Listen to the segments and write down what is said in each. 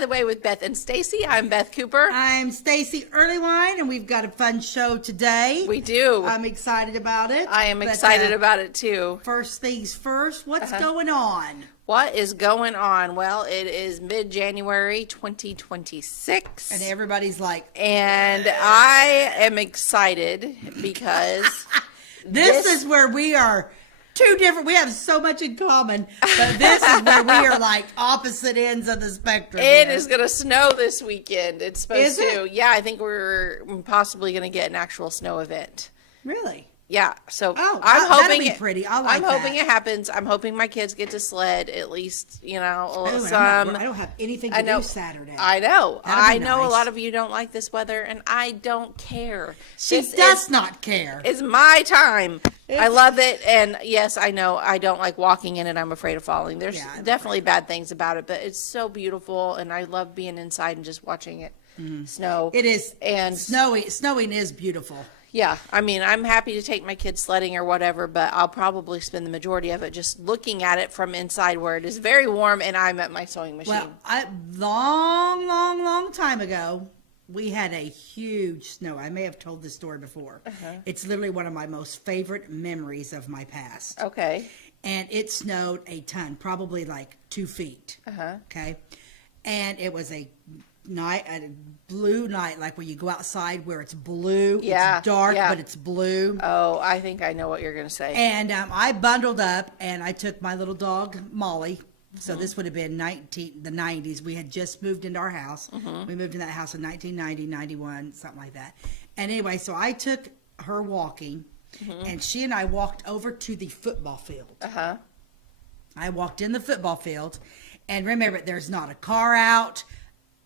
By the Way with Beth and Stacey. I'm Beth Cooper. I'm Stacey Earlywine, and we've got a fun show today. We do. I'm excited about it. I am excited about it too. First things first, what's going on? What is going on? Well, it is mid-January 2026. And everybody's like... And I am excited because... this is where we are... two different, we have so much in common, but this is where we are like opposite ends of the spectrum. It is going to snow this weekend. It's supposed to. It? Yeah, I think we're possibly going to get an actual snow event. Really? Yeah. So I'm hoping that'll be pretty. I'm hoping it happens. I'm hoping my kids get to sled at least, some. I don't have anything to do Saturday. I know. I know nice. A lot of you don't like this weather, and I don't care. She does not care. It's my time. I love it, and yes, I know I don't like walking in it. I'm afraid of falling. There's definitely bad things about it, but it's so beautiful, and I love being inside and just watching it snow. It is, and snowing is beautiful. Yeah, I mean, I'm happy to take my kids sledding or whatever, but I'll probably spend the majority of it just looking at it from inside where it is very warm, and I'm at my sewing machine. Well, long time ago, we had a huge snow. I may have told this story before. It's literally one of my most favorite memories of my past. Okay. And it snowed a ton, probably like 2 feet. Okay. And it was a blue night, like where you go outside where it's blue. It's dark, but it's blue. Oh, I think I know what you're going to say. And I bundled up, and I took my little dog, Molly. So this would have been the 90s. We had just moved into our house. We moved in that house in 1990, 91, something like that. And anyway, so I took her walking, and she and I walked over to the football field. I walked in the football field, and remember, there's not a car out.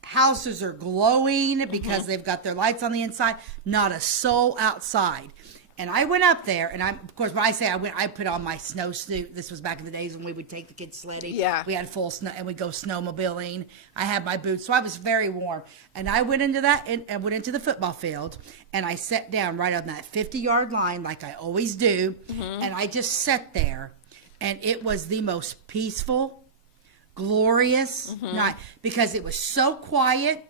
Houses are glowing because they've got their lights on the inside. Not a soul outside. And I went up there, and of course, when I say I went, I put on my snow suit. This was back in the days when we would take the kids sledding. Yeah. We had full snow, and we'd go snowmobiling. I had my boots, so I was very warm. And I went into that, and went into the football field, and I sat down right on that 50-yard line, like I always do. And I just sat there, and it was the most peaceful, glorious night, because it was so quiet.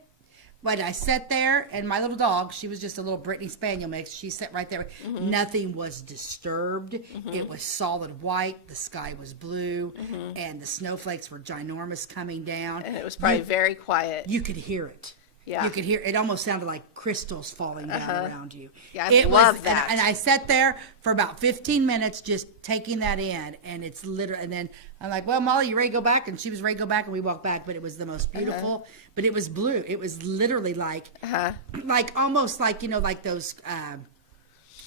But I sat there, and my little dog, she was just a little Brittany Spaniel mix. She sat right there. Nothing was disturbed. It was solid white. The sky was blue, and the snowflakes were ginormous coming down. And it was probably very quiet. You could hear it. Yeah. You could hear it. Almost sounded like crystals falling down around you. Yeah, I love that. And I sat there for about 15 minutes just taking that in, and it's literally, and then I'm like, well, Molly, you ready to go back? And she was ready to go back, and we walked back, but it was the most beautiful, but it was blue. It was literally like almost like, like those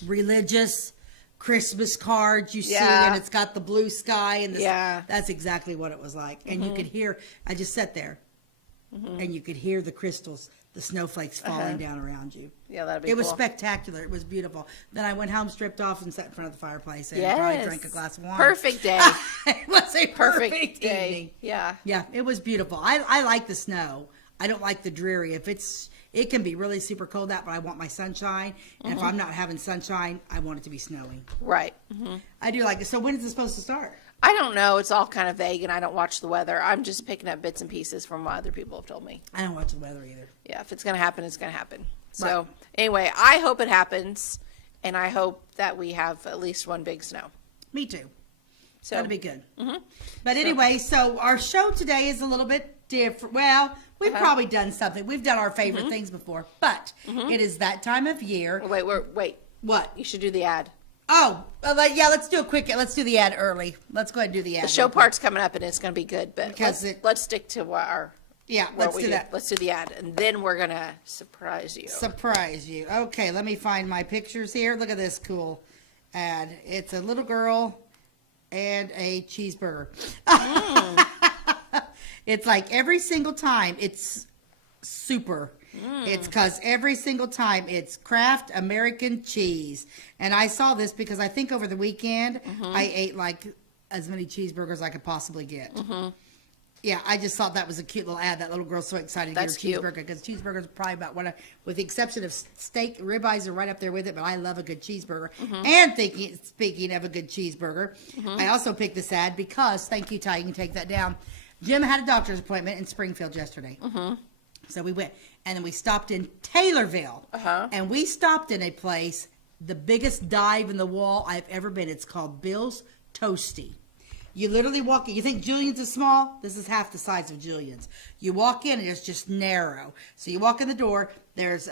religious Christmas cards you see, and it's got the blue sky, and that's exactly what it was like. And you could hear, I just sat there, and you could hear the crystals, the snowflakes falling down around you. Yeah, that'd be It cool. was spectacular. It was beautiful. Then I went home, stripped off, and sat in front of the fireplace, and probably drank a glass of wine. Perfect day. It was a perfect day. evening. Yeah. Yeah, it was beautiful. I like the snow. I don't like the dreary. It can be really super cold out, but I want my sunshine. And if I'm not having sunshine, I want it to be snowing. Right. I do like it. So when is it supposed to start? I don't know. It's all kind of vague, and I don't watch the weather. I'm just picking up bits and pieces from what other people have told me. I don't watch the weather either. Yeah, if it's going to happen, it's going to happen. So anyway, I hope it happens, and I hope that we have at least one big snow. Me too. So that'd be good. But anyway, so our show today is a little bit different. Well, we've probably done something. We've done our favorite things before, but it is that time of year. Wait. What? You should do the ad. Oh, yeah, let's do let's do the ad early. Let's go ahead and do the ad. The show part's coming up, and it's going to be good, but let's stick to our... Yeah, let's do that. Let's do the ad, and then we're going to surprise you. Surprise you. Okay, let me find my pictures here. Look at this cool ad. It's a little girl and a cheeseburger. It's like every single time it's super. It's because every single time it's Kraft American cheese. And I saw this because I think over the weekend I ate like as many cheeseburgers as I could possibly get. Yeah, I just thought that was a cute little ad. That little girl's so excited to get her cheeseburger, because cheeseburgers are probably about with the exception of steak, ribeyes are right up there with it, but I love a good cheeseburger. And speaking of a good cheeseburger, I also picked this ad because, thank you, Ty, you can take that down. Jim had a doctor's appointment in Springfield yesterday. So we went, and then we stopped in Taylorville. And we stopped in a place, the biggest dive in the wall I've ever been. It's called Bill's Toasty. You literally walk in. You think Julian's is small? This is half the size of Julian's. You walk in and it's just narrow. So you walk in the door. There's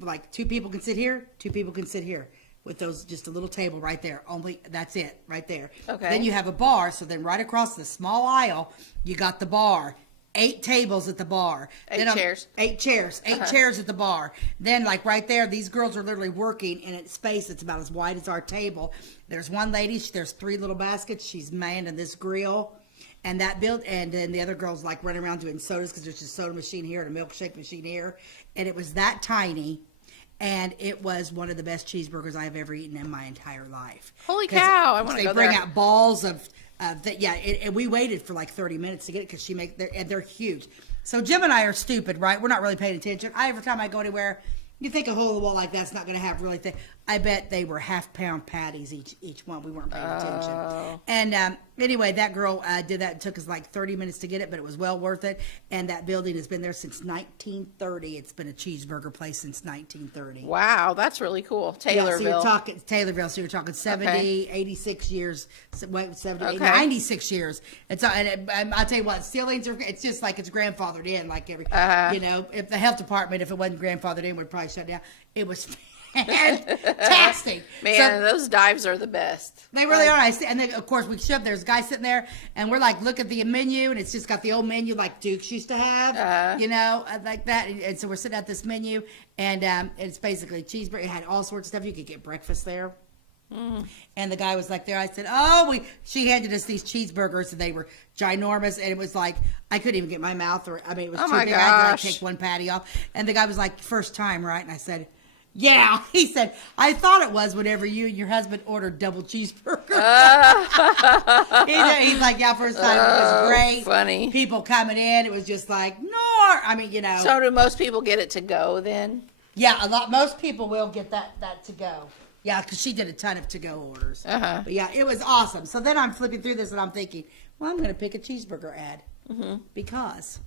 like 2 people can sit here. 2 people can sit here with those, just a little table right there. Only that's it right there. Okay. Then you have a bar. So then right across the small aisle, you got the bar. 8 tables at the bar. 8 chairs. 8 chairs. 8 chairs at the bar. Then, like right there, these girls are literally working in a space that's about as wide as our table. There's one lady. There's 3 little baskets. She's manning this grill, and and then the other girls like running around doing sodas because there's a soda machine here and a milkshake machine here, and it was that tiny. And it was one of the best cheeseburgers I've ever eaten in my entire life. Holy cow! I want to go there. They bring out balls of that. Yeah, and we waited for like 30 minutes to get it because they're huge. So Jim and I are stupid, right? We're not really paying attention. Every time I go anywhere, you think a hole in the wall like that's not going to have really thick. I bet they were half-pound patties each one. We weren't paying attention. And anyway, that girl did that. It took us like 30 minutes to get it, but it was well worth it. And that building has been there since 1930. It's been a cheeseburger place since 1930. Wow, that's really cool. Taylorville. Yeah, so you're talking Taylorville. So you're talking 70, Okay. 86 years. 70, Okay. 96 years. It's and I'll tell you what, ceilings are. It's just like it's grandfathered in. Like every, if the health department, if it wasn't grandfathered in, would probably shut down. It was fantastic. Man, those dives are the best. They really are. And then, of course, we shove. There's a guy sitting there, and we're like, look at the menu, and it's just got the old menu like Duke's used to have, like that. And so we're sitting at this menu, and it's basically cheeseburger. It had all sorts of stuff. You could get breakfast there. And the guy was like there. I said, she handed us these cheeseburgers, and they were ginormous, and it was like I couldn't even get my mouth, it was too big. I had to like take one patty off. And the guy was like, first time, right? And I said, yeah. He said, I thought it was whenever you and your husband ordered double cheeseburger. He's like, yeah, first time. It was great. Funny. People coming in. It was just like, no. I mean, So do most people get it to go then? Yeah, most people will get that to go. Yeah, because she did a ton of to-go orders. But yeah, it was awesome. So then I'm flipping through this and I'm thinking, well, I'm going to pick a cheeseburger ad. Because...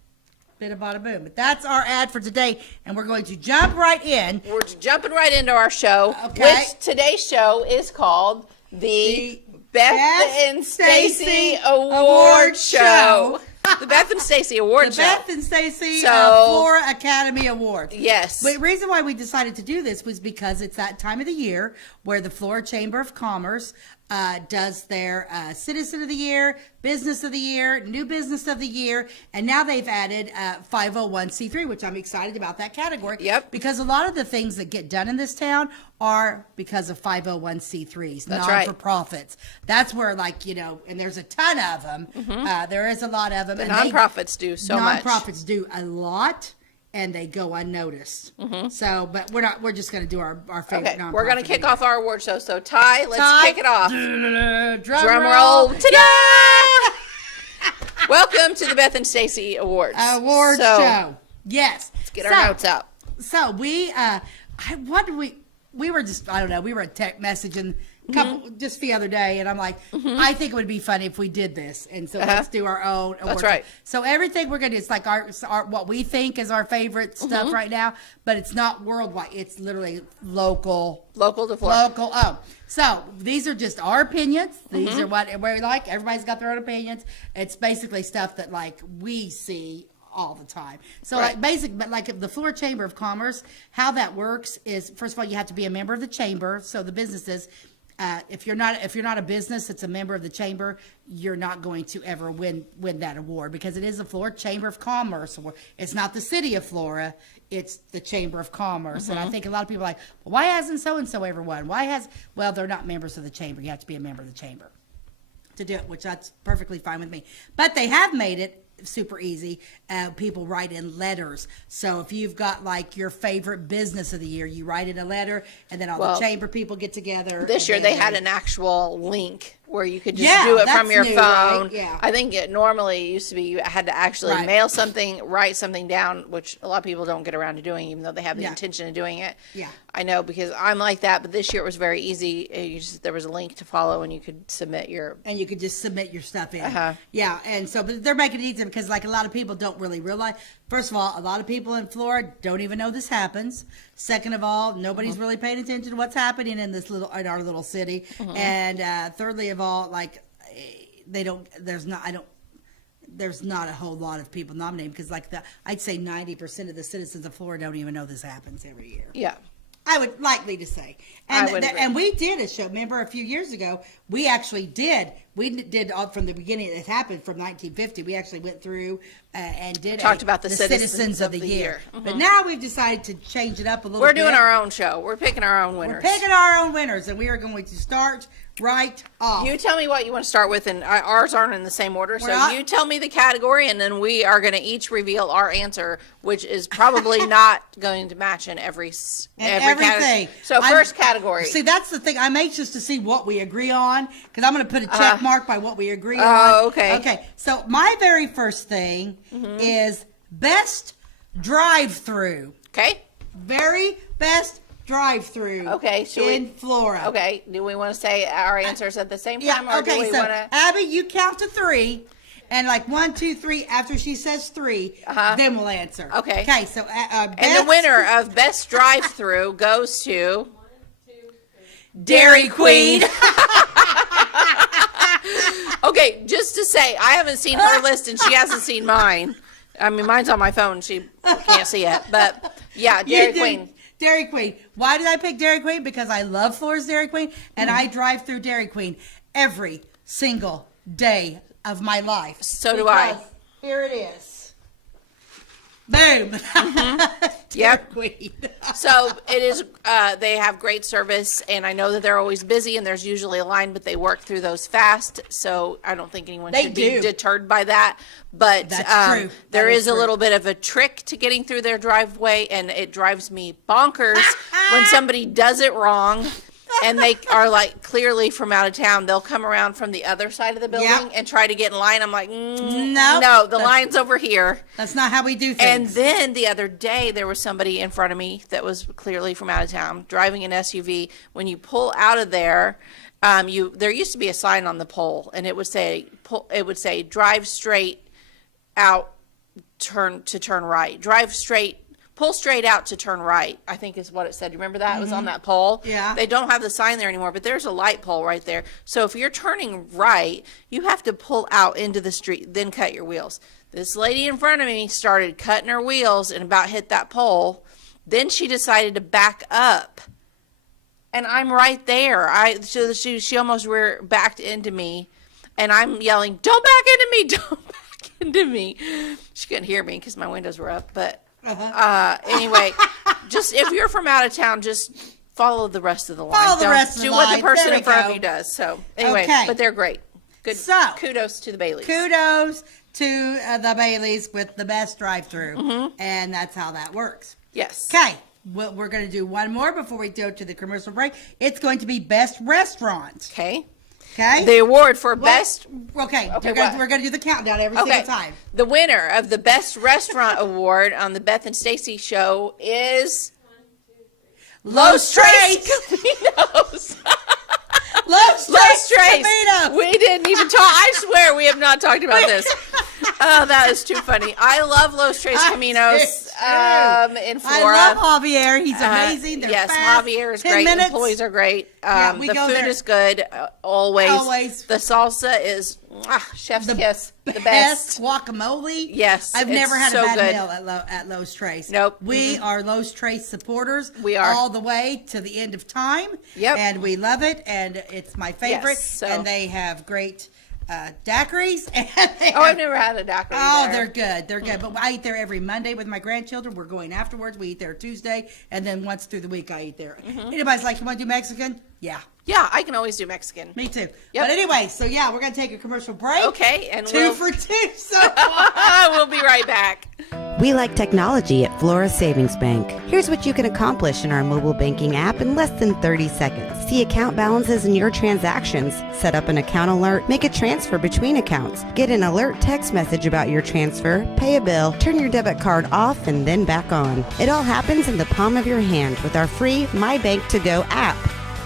bit of bada boom. But that's our ad for today, and we're going to jump right in. We're jumping right into our show, which today's show is called the Beth and Stacey Award Show. The Beth and Stacey Award Show. The Beth and Stacey Flora Academy Award. Yes. But the reason why we decided to do this was because it's that time of the year where the Florida Chamber of Commerce does their Citizen of the Year, Business of the Year, New Business of the Year, and now they've added 501c3, which I'm excited about that category. Yep. Because a lot of the things that get done in this town are because of 501c3s, That's non-for-profits. That's where, and there's a ton of them. There is a lot of them. The nonprofits do so much. Nonprofits do a lot. And they go unnoticed. So, but we're just going to do our favorite nonprofit. We're going to kick off our award show. So, Ty, let's kick it off. Drum roll. Ta-da! Welcome to the Beth and Stacey Awards. Show. Yes. Let's get our notes out. So, we were just, I don't know, we were text messaging just the other day, and I'm like, I think it would be funny if we did this, and so let's do our own award. That's right. So everything we're gonna do, it's like our what we think is our favorite stuff right now, but it's not worldwide. It's literally local to Florida. So these are just our opinions. These are what we like. Everybody's got their own opinions. It's basically stuff that like we see all the time. So like the Florida Chamber of Commerce, how that works is, first of all, you have to be a member of the chamber. So the businesses. If you're not a business that's a member of the chamber, you're not going to ever win that award because it is the Florida Chamber of Commerce award. It's not the city of Florida, it's the Chamber of Commerce. And I think a lot of people are like, well, why hasn't so and so ever won? Well, they're not members of the chamber. You have to be a member of the chamber to do it, which that's perfectly fine with me. But they have made it super easy. People write in letters. So if you've got like your favorite business of the year, you write in a letter, and then all the chamber people get together. This year they had an actual link where you could just do it from your new, phone. right? Yeah. I think it normally used to be you had to actually mail something, write something down, which a lot of people don't get around to doing, even though they have the intention of doing it. Yeah. I know, because I'm like that, but this year it was very easy. There was a link to follow, and you could submit your... And you could just submit your stuff in. Yeah, and so, but they're making it easier because, like, a lot of people don't really realize. First of all, a lot of people in Florida don't even know this happens. Second of all, nobody's really paying attention to what's happening in our little city. And thirdly of all, like, there's not a whole lot of people nominated because, like, I'd say 90% of the citizens of Florida don't even know this happens every year. Yeah. I would likely to say. And we did a show. Remember, a few years ago, we actually did. We did all from the beginning. It happened from 1950. We actually went through and did talked about the citizens of the year. But now we've decided to change it up a little bit. We're doing our own show. We're picking our own winners. And we are going to start right off. You tell me what you want to start with, and ours aren't in the same order. So you tell me the category, and then we are going to each reveal our answer, which is probably not going to match in every category. So first category. See, that's the thing. I'm anxious to see what we agree on because I'm going to put a check mark by what we agree on. Oh, okay. Okay. So my very first thing is best drive-through. Okay. Very best drive-through. Okay. In Florida. Okay. Do we want to say our answers at the same time, or do we want to? Abby, you count to 3. And like 1, 2, 3. After she says 3, then we'll answer. Okay. Okay. So, and the winner of best drive-through goes to Dairy Queen. Okay, just to say, I haven't seen her list and she hasn't seen mine. I mean, mine's on my phone. She can't see it, but yeah, Dairy Queen. Dairy Queen. Why did I pick Dairy Queen? Because I love Florida's Dairy Queen, and I drive through Dairy Queen every single day of my life. So do I. Here it is. Boom. Yep. Queen. So it is. They have great service, and I know that they're always busy, and there's usually a line, but they work through those fast. So I don't think anyone should be deterred by that. But that's true. There is a little bit of a trick to getting through their driveway, and it drives me bonkers when somebody does it wrong. And they are like clearly from out of town. They'll come around from the other side of the building and try to get in line. I'm like, no, the line's over here. That's not how we do things. And then the other day, there was somebody in front of me that was clearly from out of town driving an SUV. When you pull out of there, there used to be a sign on the pole, and it would say drive straight out, turn right, drive straight. Pull straight out to turn right, I think is what it said. You remember that? It was on that pole. Yeah. They don't have the sign there anymore, but there's a light pole right there. So if you're turning right, you have to pull out into the street, then cut your wheels. This lady in front of me started cutting her wheels and about hit that pole. Then she decided to back up. And I'm right there. So she almost backed into me. And I'm yelling, don't back into me, don't back into me. She couldn't hear me because my windows were up, but... Anyway, just if you're from out of town, just follow the rest of the line. Do what the person in front of you does. So anyway, but they're great. Good. So kudos to the Baileys. Kudos to the Baileys with the best drive-through, and that's how that works. Yes. Okay. Well, we're going to do one more before we go to the commercial break. It's going to be best restaurant. Okay. Okay. The award for best. Okay. We're going to do the countdown every single time. The winner of the best restaurant award on the Beth and Stacey show is Los Tres Caminos. Los Tres Caminos. We didn't even talk. I swear we have not talked about this. Oh, that is too funny. I love Los Tres Caminos in Florida. I love Javier. He's amazing. They're yes, fast. Javier is great. Minutes. Employees are great. The food is good. Always. The salsa is chef's kiss. The best. Guacamole. Yes. I've never had a bad meal at Los Tres. Nope. We are Los Tres supporters. We are. All the way to the end of time. Yep. And we love it. And it's my favorite. Yes, and they have great daiquiris. I've never had a daiquiri. They're good. They're good. But I eat there every Monday with my grandchildren. We're going afterwards. We eat there Tuesday, and then once through the week I eat there. Anybody's like, you want to do Mexican? Yeah. Yeah, I can always do Mexican. Me too. Yep. But anyway, so yeah, we're going to take a commercial break. Okay, and Two for two so far. we'll be right back. We like technology at Flora Savings Bank. Here's what you can accomplish in our mobile banking app in less than 30 seconds. See account balances in your transactions, set up an account alert, make a transfer between accounts, get an alert text message about your transfer, pay a bill, turn your debit card off and then back on. It all happens in the palm of your hand with our free My Bank to Go app.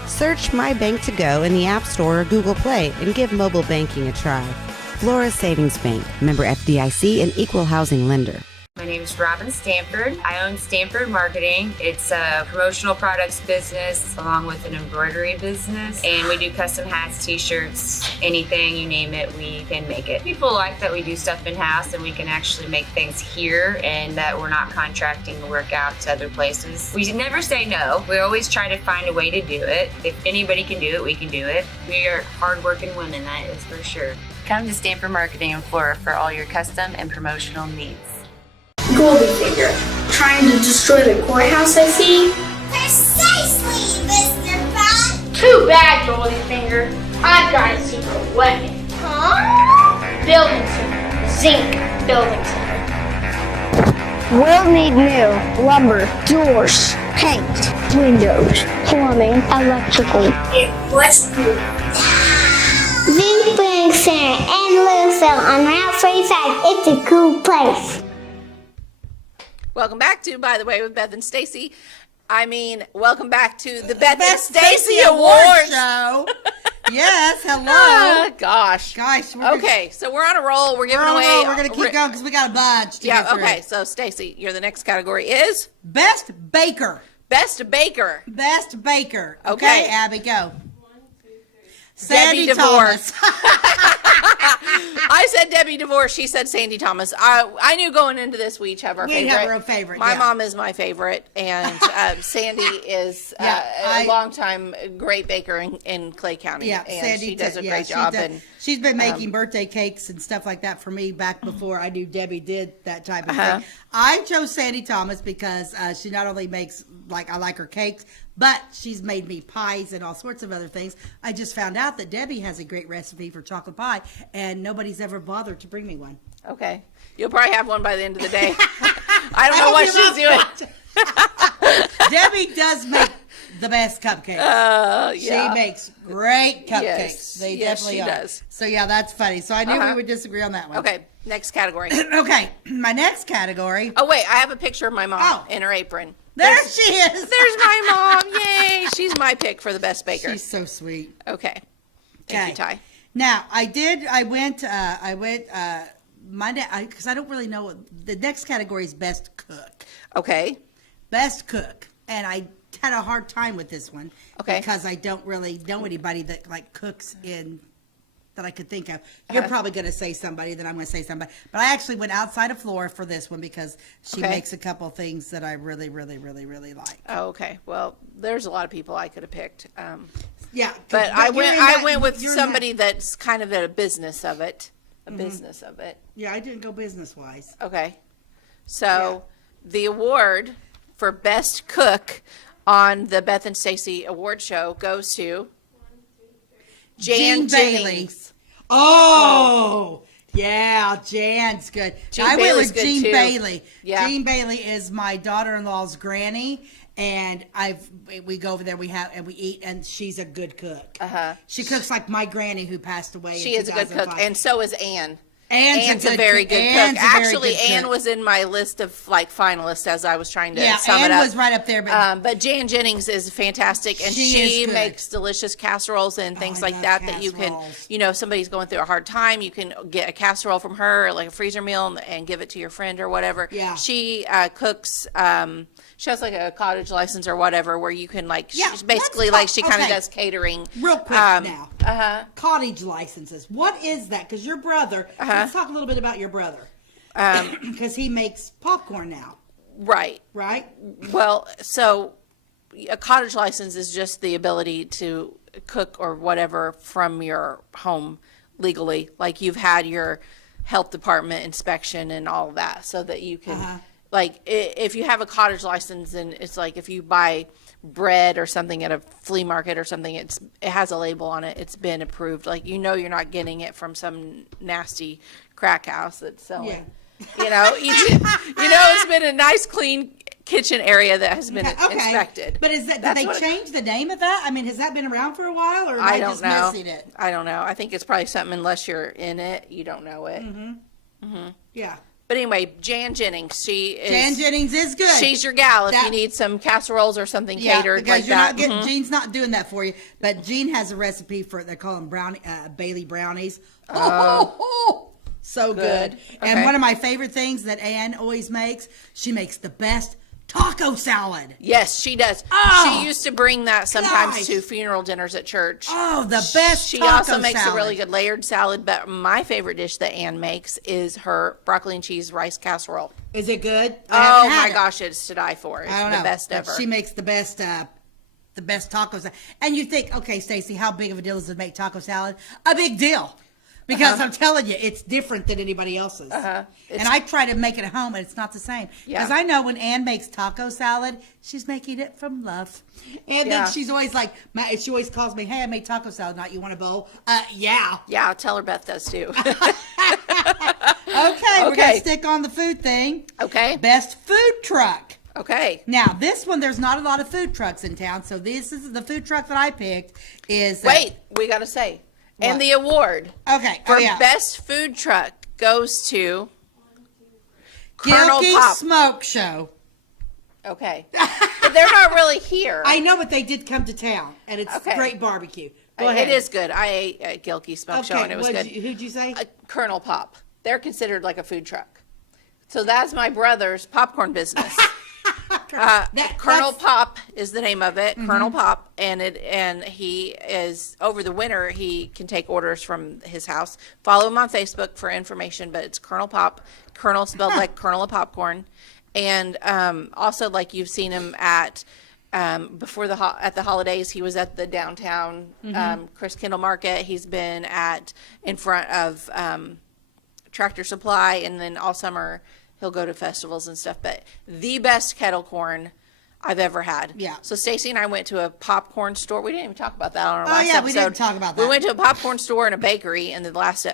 Search My Bank to Go in the App Store or Google Play and give mobile banking a try. Flora Savings Bank, member FDIC and equal housing lender. My name is Robin Stanford. I own Stanford Marketing. It's a promotional products business along with an embroidery business. And we do custom hats, t-shirts, anything, you name it, we can make it. People like that we do stuff in-house and we can actually make things here and that we're not contracting the work out to other places. We never say no. We always try to find a way to do it. If anybody can do it, we can do it. We are hardworking women, that is for sure. Come to Stanford Marketing in Flora for all your custom and promotional needs. Goldfinger, trying to destroy the courthouse, I see. Precisely, Mr. Bud. Too bad, Goldfinger. I've got a secret weapon. Huh? Building center. Zinc building center. We'll need new lumber, doors, paint, windows, plumbing, electrical. It was cool. Zinc Building Center and Louisville on Route 45. It's a cool place. Welcome back to By the Way with Beth and Stacey. Welcome back to the Beth and Stacey Awards Show. Yes, hello. Gosh. Okay, so we're on a roll. We're giving away. We're going to keep going because we got a bunch to get through. Okay, so Stacey, the next category is? Best Baker. Best Baker. Best Baker. Okay. Abby, go. Sandy Sandy Divorce. Thomas. I said Debbie Divorce. She said Sandy Thomas. I knew going into this we each have our favorite. We have our favorite. My yeah. mom is my favorite, and Sandy is a longtime great baker in Clay County. Yeah, and Sandy she does a great job. She's been making birthday cakes and stuff like that for me back before I knew Debbie did that type of thing. I chose Sandy Thomas because she not only makes, I like her cakes, but she's made me pies and all sorts of other things. I just found out that Debbie has a great recipe for chocolate pie, and nobody's ever bothered to bring me one. Okay. You'll probably have one by the end of the day. I don't know what she's doing. Debbie does make the best cupcakes. Yeah. She makes great cupcakes. Yes. They Yes, definitely she are. does. So, yeah, that's funny. So, I knew we would disagree on that one. Okay, next category. Okay, my next category. Oh, wait, I have a picture of my mom in her apron. There she is. There's my mom. Yay. She's my pick for the best baker. She's so sweet. Okay. Thank you, Ty. Now, I went Monday, because I don't really know. The next category is best cook. Okay. Best cook. And I had a hard time with this one. Okay. Because I don't really know anybody that cooks in that I could think of. You're probably going to say somebody, then I'm going to say somebody. But I actually went outside of Flora for this one because she makes a couple things that I really, really, really, really like. Oh, okay. Well, there's a lot of people I could have picked. Yeah. But I went with somebody that's kind of at a business of it. Business of it. Yeah, I didn't go business-wise. Okay. So the award for best cook on the Beth and Stacey award show goes to Jan Jennings. Oh, yeah, Jan's good. I went with Jean too. Bailey. Yeah. Jean Bailey is my daughter-in-law's granny, and we go over there, we eat, and she's a good cook. She cooks like my granny who passed away. She is a good cook, and so is Ann. Anne's a very good cook. Actually, Ann was in my list of finalists as I was trying to sum it up. Ann was right up there. But Jan Jennings is fantastic, and she makes delicious casseroles and things like that you can, if somebody's going through a hard time, you can get a casserole from her, like a freezer meal, and give it to your friend or whatever. Yeah. She cooks. She has a cottage license or whatever where you can she's basically she kind of does catering. Real quick now. Cottage licenses. What is that? Because your brother, let's talk a little bit about your brother. Because he makes popcorn now. Right. Right? Well, so a cottage license is just the ability to cook or whatever from your home legally. Like you've had your health department inspection and all of that so that you can... if you have a cottage license, and it's if you buy bread or something at a flea market or something, it has a label on it. It's been approved. Like, you're not getting it from some nasty crack house that's selling. Yeah. It's been a nice, clean kitchen area that has been inspected. But did they change the name of that? I mean, has that been around for a while, or I don't just know. messing it? I don't know. I think it's probably something, unless you're in it, you don't know it. Yeah. But anyway, Jan Jennings, Jan Jennings is good. She's your gal if you need some casseroles or something catered like that. Jean's not doing that for you, but Jean has a recipe for, they call them Bailey brownies. So good. And one of my favorite things that Ann always makes, she makes the best taco salad. Yes, she does. She used to bring that sometimes to funeral dinners at church. Oh, the best She taco also makes salad. a really good layered salad, but my favorite dish that Ann makes is her broccoli and cheese rice casserole. Is it good? Oh my gosh, it's to die for. It's I don't the know, best but ever. She makes the best taco salad. And you think, okay, Stacey, how big of a deal is it to make taco salad? A big deal. Because I'm telling you, it's different than anybody else's. And I try to make it at home, and it's not the same. Because I know when Ann makes taco salad, she's making it from love. And then she's always like, she always calls me, hey, I made taco salad. Not you want a bowl? Yeah. Yeah, I'll tell her Beth does too. Okay, we're going to stick on the food thing. Okay. Best food truck. Okay. Now, this one, there's not a lot of food trucks in town. So this is the food truck that I picked is... Wait, we got to say... What? And the award for best food truck goes to Colonel Gilkey Pop. Smoke Show. Okay. But they're not really here. I know, but they did come to town, and it's great barbecue. Go ahead. It is good. I ate at Gilkey Smoke Show, and it was good. Who'd you say? Colonel Pop. They're considered like a food truck. So that's my brother's popcorn business. Colonel Pop is the name of it. Colonel Pop, and he is over the winter. He can take orders from his house. Follow him on Facebook for information. But it's Colonel Pop. Colonel spelled like kernel of popcorn, and also like you've seen him at before at the holidays. He was at the downtown Chris Kendall Market. He's been in front of Tractor Supply, and then all summer he'll go to festivals and stuff. But the best kettle corn I've ever had. Yeah. So Stacey and I went to a popcorn store. We didn't even talk about that on our last episode. We didn't talk about that. We went to a popcorn store and a bakery in the last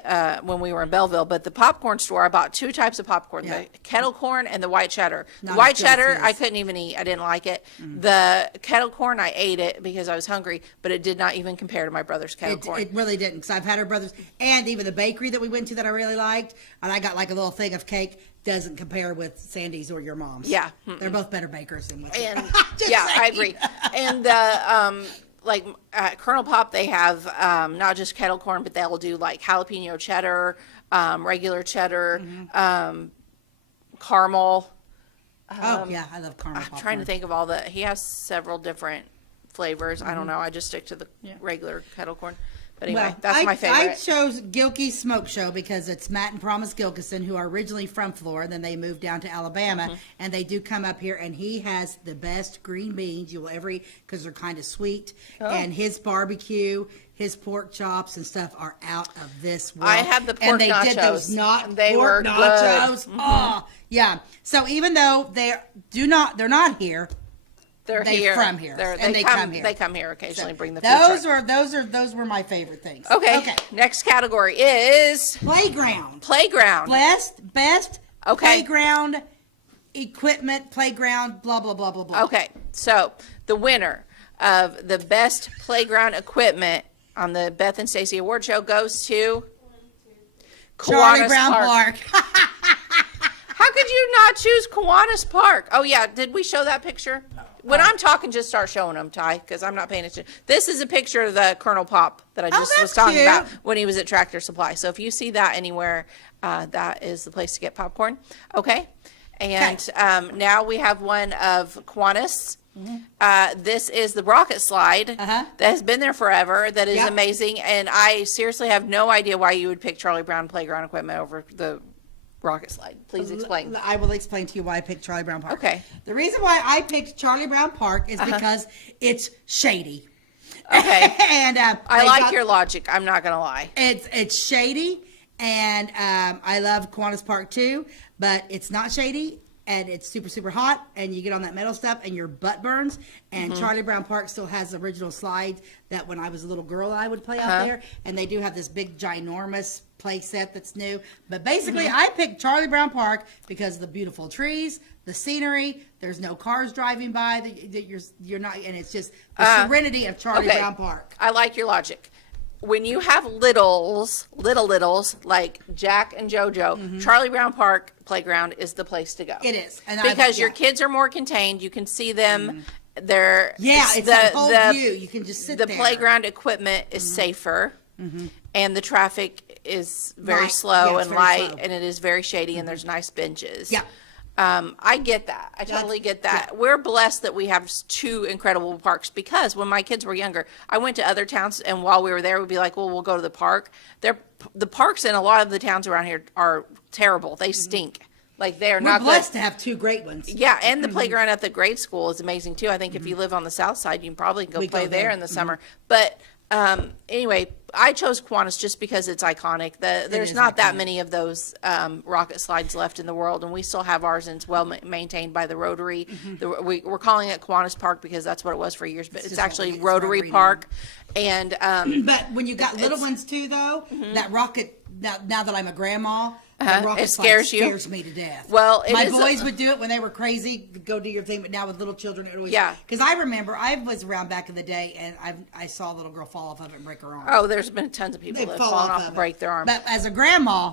when we were in Belleville. But the popcorn store, I bought two types of popcorn: the kettle corn and the white cheddar. The white cheddar, I couldn't even eat. I didn't like it. The kettle corn, I ate it because I was hungry, but it did not even compare to my brother's kettle corn. It really didn't, because I've had her brother's, and even the bakery that we went to that I really liked, and I got like a little thing of cake. Doesn't compare with Sandy's or your mom's. Yeah. They're both better bakers than what And I agree. And like at Colonel Pop, they have not just kettle corn, but they'll do like jalapeno cheddar, regular cheddar, caramel. I love caramel. I'm trying to think of all the. He has several different flavors. I don't know. I just stick to the regular kettle corn. But anyway, that's my favorite. I chose Gilkey Smoke Show because it's Matt and Promise Gilkison, who are originally from Florida, then they moved down to Alabama, and they do come up here, and he has the best green beans you will ever eat, because they're kind of sweet, and his barbecue, his pork chops and stuff are out of this world. I have the pork nachos. And they did those they pork were nachos. Good. Oh, yeah. So even though they're not here, They're from here. They come here. They come here occasionally. Bring the food truck. Those were my favorite things. Okay. Next category is playground. Best playground equipment. Playground. Blah blah blah blah blah. Okay. So the winner of the best playground equipment on the Beth and Stacey Award Show goes to Charlie Brown Park. How could you not choose Kiwanis Park? Oh yeah, did we show that picture? When I'm talking, just start showing them, Ty, because I'm not paying attention. This is a picture of the Colonel Pop that I just was talking about when he was at Tractor Supply. So if you see that anywhere, that is the place to get popcorn. Okay. And now we have one of Kiwanis. This is the rocket slide that has been there forever. That is amazing. And I seriously have no idea why you would pick Charlie Brown playground equipment over the rocket slide. Please explain. I will explain to you why I picked Charlie Brown Park. Okay. The reason why I picked Charlie Brown Park is because it's shady. Okay. And I like your logic. I'm not gonna lie. It's shady, and I love Kiwanis Park too, but it's not shady. and it's super, super hot, and you get on that metal stuff, and your butt burns. And Charlie Brown Park still has the original slide that when I was a little girl I would play out there. And they do have this big, ginormous play set that's new. But basically, I picked Charlie Brown Park because of the beautiful trees, the scenery. There's no cars driving by that you're not, and it's just the serenity of Charlie Brown Park. I like your logic. When you have little littles like Jack and JoJo, Charlie Brown Park Playground is the place to go. It is, and because your kids are more contained. You can see them. They're it's that whole view. You can just sit there. The playground equipment is safer, and the traffic is very slow and light, and it is very shady, and there's nice benches. Yeah. I get that. I totally get that. Yeah. We're blessed that we have two incredible parks, because when my kids were younger, I went to other towns, and while we were there, we'd be like, well, we'll go to the park. The parks in a lot of the towns around here are terrible. They stink. Like, they're not good. We're blessed to have two great ones. Yeah, and the playground at the grade school is amazing, too. I think if you live on the south side, you can probably go play there in the summer. But anyway, I chose Kiwanis just because it's iconic. There's not that many of those rocket slides left in the world, and we still have ours, and it's well maintained by the Rotary. We're calling it Kiwanis Park because that's what it was for years, but it's actually Rotary Park. And but when you got little ones too, though, that rocket. Now that I'm a grandma. It scares you? Scares me to death. Well, my boys would do it when they were crazy, go do your thing, but now with little children, it always... Yeah. Because I remember, I was around back in the day, and I saw a little girl fall off of it and break her arm. Oh, there's been tons of people that have fallen off and break their arm. But as a grandma,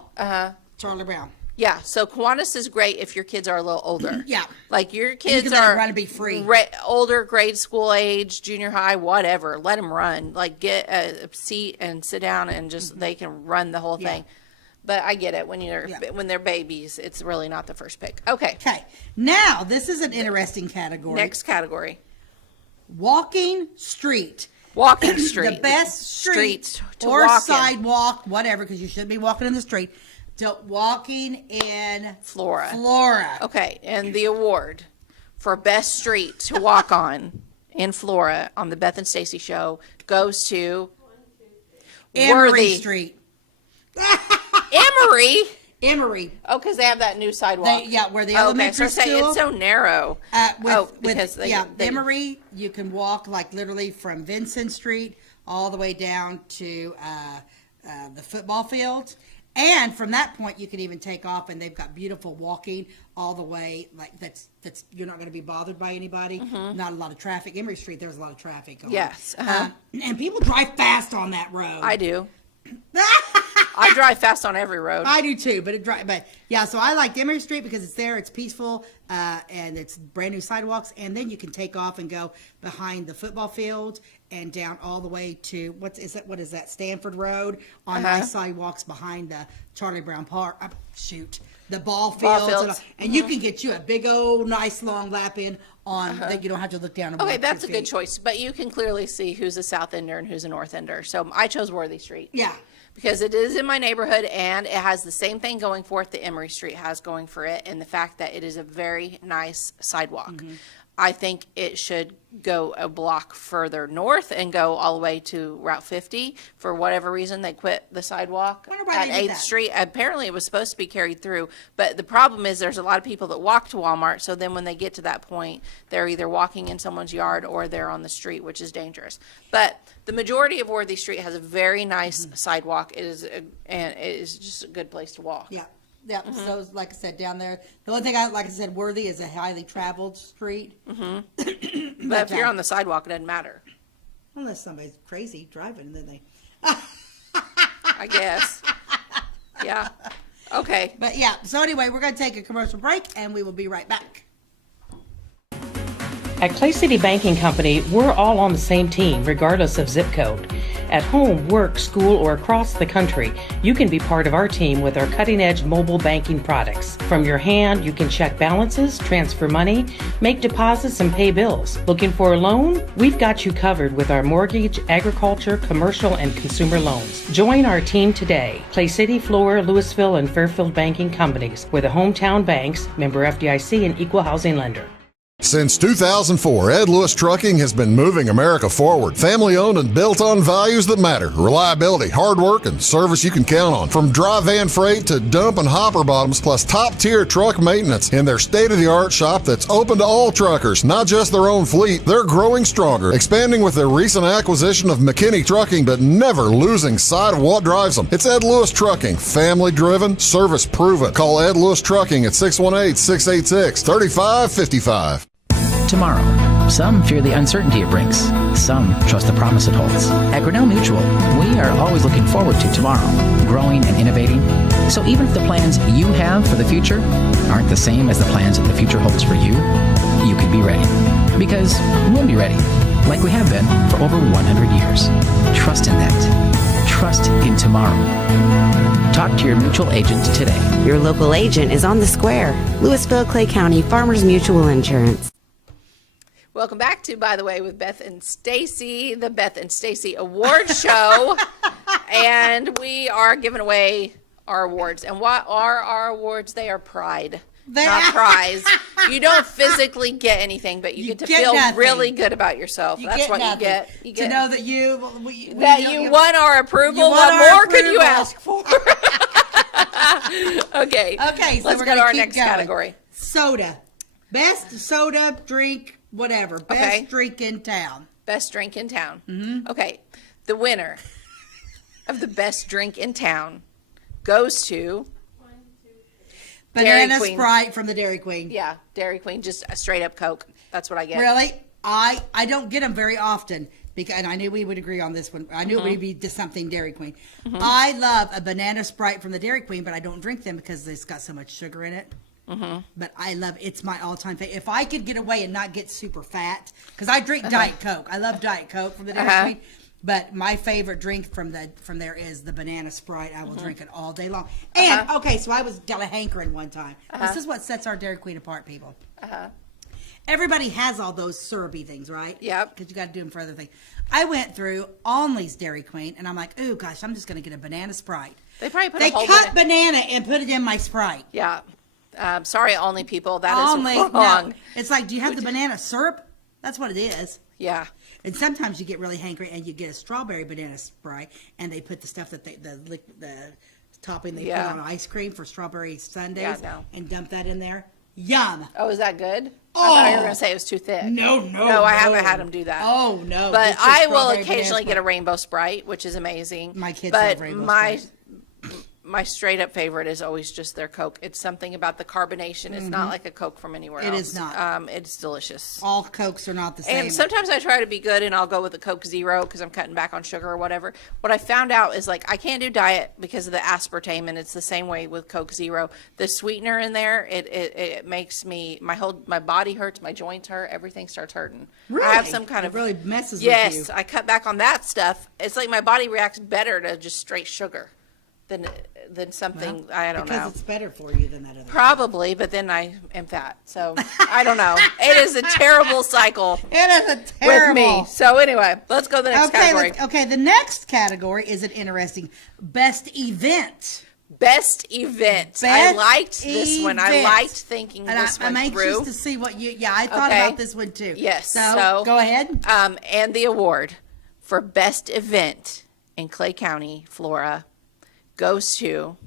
Charlie Brown. Yeah, so Kiwanis is great if your kids are a little older. Yeah. Like, your kids are run to be free. Older, grade school age, junior high, whatever. Let them run. Like, get a seat and sit down, and just they can run the whole thing. But I get it. When they're babies, it's really not the first pick. Okay. Now, this is an interesting category. Next category. Walking street. Walking street. The best street to or walk sidewalk, whatever, because you shouldn't be walking in the street. Walking in Flora. Okay. And the award for best street to walk on in Flora on the Beth and Stacey show goes to Emory Street. Emory. Oh, because they have that new sidewalk. Where the elementary school. It's so narrow. Emory, you can walk like literally from Vincent Street all the way down to the football field. And from that point, you can even take off, and they've got beautiful walking all the way. Like that's you're not going to be bothered by anybody. Not a lot of traffic. Emory Street, there's a lot of traffic. Yes. And people drive fast on that road. I do. I drive fast on every road. I do too, so I like Emory Street because it's there, it's peaceful, and it's brand new sidewalks, and then you can take off and go behind the football field and down all the way to what is that Stanford Road on nice sidewalks behind the Charlie Brown Park. The ball fields. And you can get you a big old nice long lap in on that you don't have to look down. Okay, that's a good choice, but you can clearly see who's a South Ender and who's a North Ender. So I chose Worthy Street. Yeah. Because it is in my neighborhood, and it has the same thing going for it that Emory Street has going for it, and the fact that it is a very nice sidewalk. I think it should go a block further north and go all the way to Route 50. For whatever reason, they quit the sidewalk at 8th Street. Apparently, it was supposed to be carried through. But the problem is there's a lot of people that walk to Walmart. So then when they get to that point, they're either walking in someone's yard or they're on the street, which is dangerous. But the majority of Worthy Street has a very nice sidewalk. It is just a good place to walk. Yeah. Yeah, so like I said, down there. The only thing like I said, Worthy is a highly traveled street. But if you're on the sidewalk, it doesn't matter. Unless somebody's crazy driving, and then they... I guess. Yeah. Okay. But so anyway, we're going to take a commercial break, and we will be right back. At Clay City Banking Company, we're all on the same team, regardless of zip code. At home, work, school, or across the country, you can be part of our team with our cutting-edge mobile banking products. From your hand, you can check balances, transfer money, make deposits, and pay bills. Looking for a loan? We've got you covered with our mortgage, agriculture, commercial, and consumer loans. Join our team today. Clay City, Flora, Louisville, and Fairfield Banking Companies. We're the hometown banks, member FDIC, and equal housing lender. Since 2004, Ed Lewis Trucking has been moving America forward. Family-owned and built on values that matter. Reliability, hard work, and service you can count on. From dry van freight to dump and hopper bottoms, plus top-tier truck maintenance in their state-of-the-art shop that's open to all truckers, not just their own fleet. They're growing stronger, expanding with their recent acquisition of McKinney Trucking, but never losing sight of what drives them. It's Ed Lewis Trucking, family-driven, service-proven. Call Ed Lewis Trucking at 618-686-3555. Tomorrow. Some fear the uncertainty it brings. Some trust the promise it holds. At Grinnell Mutual, we are always looking forward to tomorrow, growing and innovating. So even if the plans you have for the future aren't the same as the plans the future holds for you, you can be ready. Because we'll be ready, like we have been for over 100 years. Trust in that. Trust in tomorrow. Talk to your mutual agent today. Your local agent is on the square. Louisville, Clay County Farmers Mutual Insurance. Welcome back to, by the way, with Beth and Stacey, the Beth and Stacey Award Show. And we are giving away our awards. And what are our awards? They are pride, not prize. You don't physically get anything, but you get to feel really good about yourself. That's what you get. You get to know that you won our approval. What more could you ask for? Okay, so let's go to our next category. Soda. Best soda drink. Whatever. Best drink in town. Best drink in town. Mm-hmm. Okay. The winner of the best drink in town goes to Banana Sprite from the Dairy Queen. Yeah, Dairy Queen. Just a straight up Coke. That's what I get. Really? I don't get them very often. And I knew we would agree on this one. I knew it would be just something Dairy Queen. Mm-hmm. I love a Banana Sprite from the Dairy Queen, but I don't drink them because it's got so much sugar in it. Mm-hmm. But I love it's my all-time favorite. If I could get away and not get super fat, because I drink Diet Coke. I love Diet Coke from the Dairy Queen. But my favorite drink from there is the Banana Sprite. I will drink it all day long. And okay, so I was got a hankering one time. This is what sets our Dairy Queen apart, people. Everybody has all those syrupy things, right? Yep. Because you got to do them for other things. I went through Only's Dairy Queen, and I'm like, ooh, gosh, I'm just going to get a Banana Sprite. They probably put a whole cut banana and put it in my Sprite. Yeah. Sorry, Only people. That is wrong. No. It's like, do you have the banana syrup? That's what it is. Yeah. And sometimes you get really hankry and you get a strawberry banana Sprite, and they put the stuff that the topping they put on ice cream for strawberry sundaes and dump that in there. Yum. Oh, is that good? Oh. I thought you were going to say it was too thick. No, I haven't had them do that. Oh, no. But I will occasionally get a rainbow Sprite, which is amazing. My kids love rainbow Sprite. My straight up favorite is always just their Coke. It's something about the carbonation. It's not like a Coke from anywhere else. It is not. It's delicious. All Cokes are not the same. And sometimes I try to be good and I'll go with a Coke Zero because I'm cutting back on sugar or whatever. What I found out is like I can't do diet because of the aspartame, and it's the same way with Coke Zero. The sweetener in there, it makes me my body hurts, my joints hurt, everything starts hurting. Really? I have some kind of really messes with you. Yes, I cut back on that stuff. It's like my body reacts better to just straight sugar than something, I don't know. Because it's better for you than that other. Probably, but then I am fat, so I don't know. It is a terrible cycle. It is a terrible. With me. So anyway, let's go to the next category. Okay, the next category is an interesting best event. Best event. I liked this one. I liked thinking this one through. I'm anxious to see what you. Yeah, I thought about this one too. Yes. So go ahead. And the award for best event in Clay County, Florida, goes to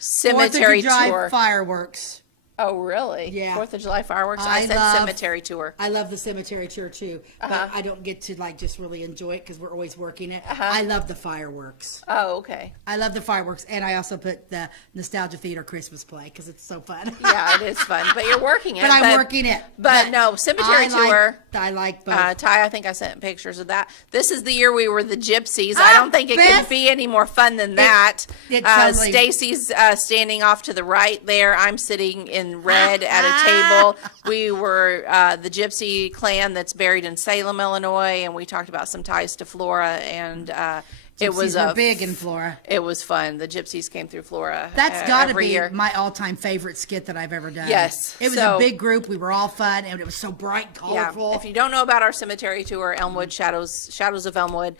Cemetery 4th of July Tour. Fireworks. Oh, really? Yeah. 4th of July fireworks? I said cemetery tour. I love the cemetery tour, too. But I don't get to, just really enjoy it because we're always working it. I love the fireworks. Oh, okay. I love the fireworks. And I also put the Nostalgia Theater Christmas play because it's so fun. Yeah, it is fun. But you're working it. But I'm working it. But no, cemetery tour. I like both. Ty, I think I sent pictures of that. This is the year we were the gypsies. I don't think it could be any more fun than that. Totally. Stacy's standing off to the right there. I'm sitting in red at a table. We were the gypsy clan that's buried in Salem, Illinois, and we talked about some ties to Flora, and It was were big in Flora. It was fun. The Gypsies came through Flora. That's got to every be year. my all-time favorite skit that I've ever done. Yes. It was a big group. We were all fun, and it was so bright, colorful. Yeah. If you don't know about our cemetery tour, Elmwood Shadows of Elmwood,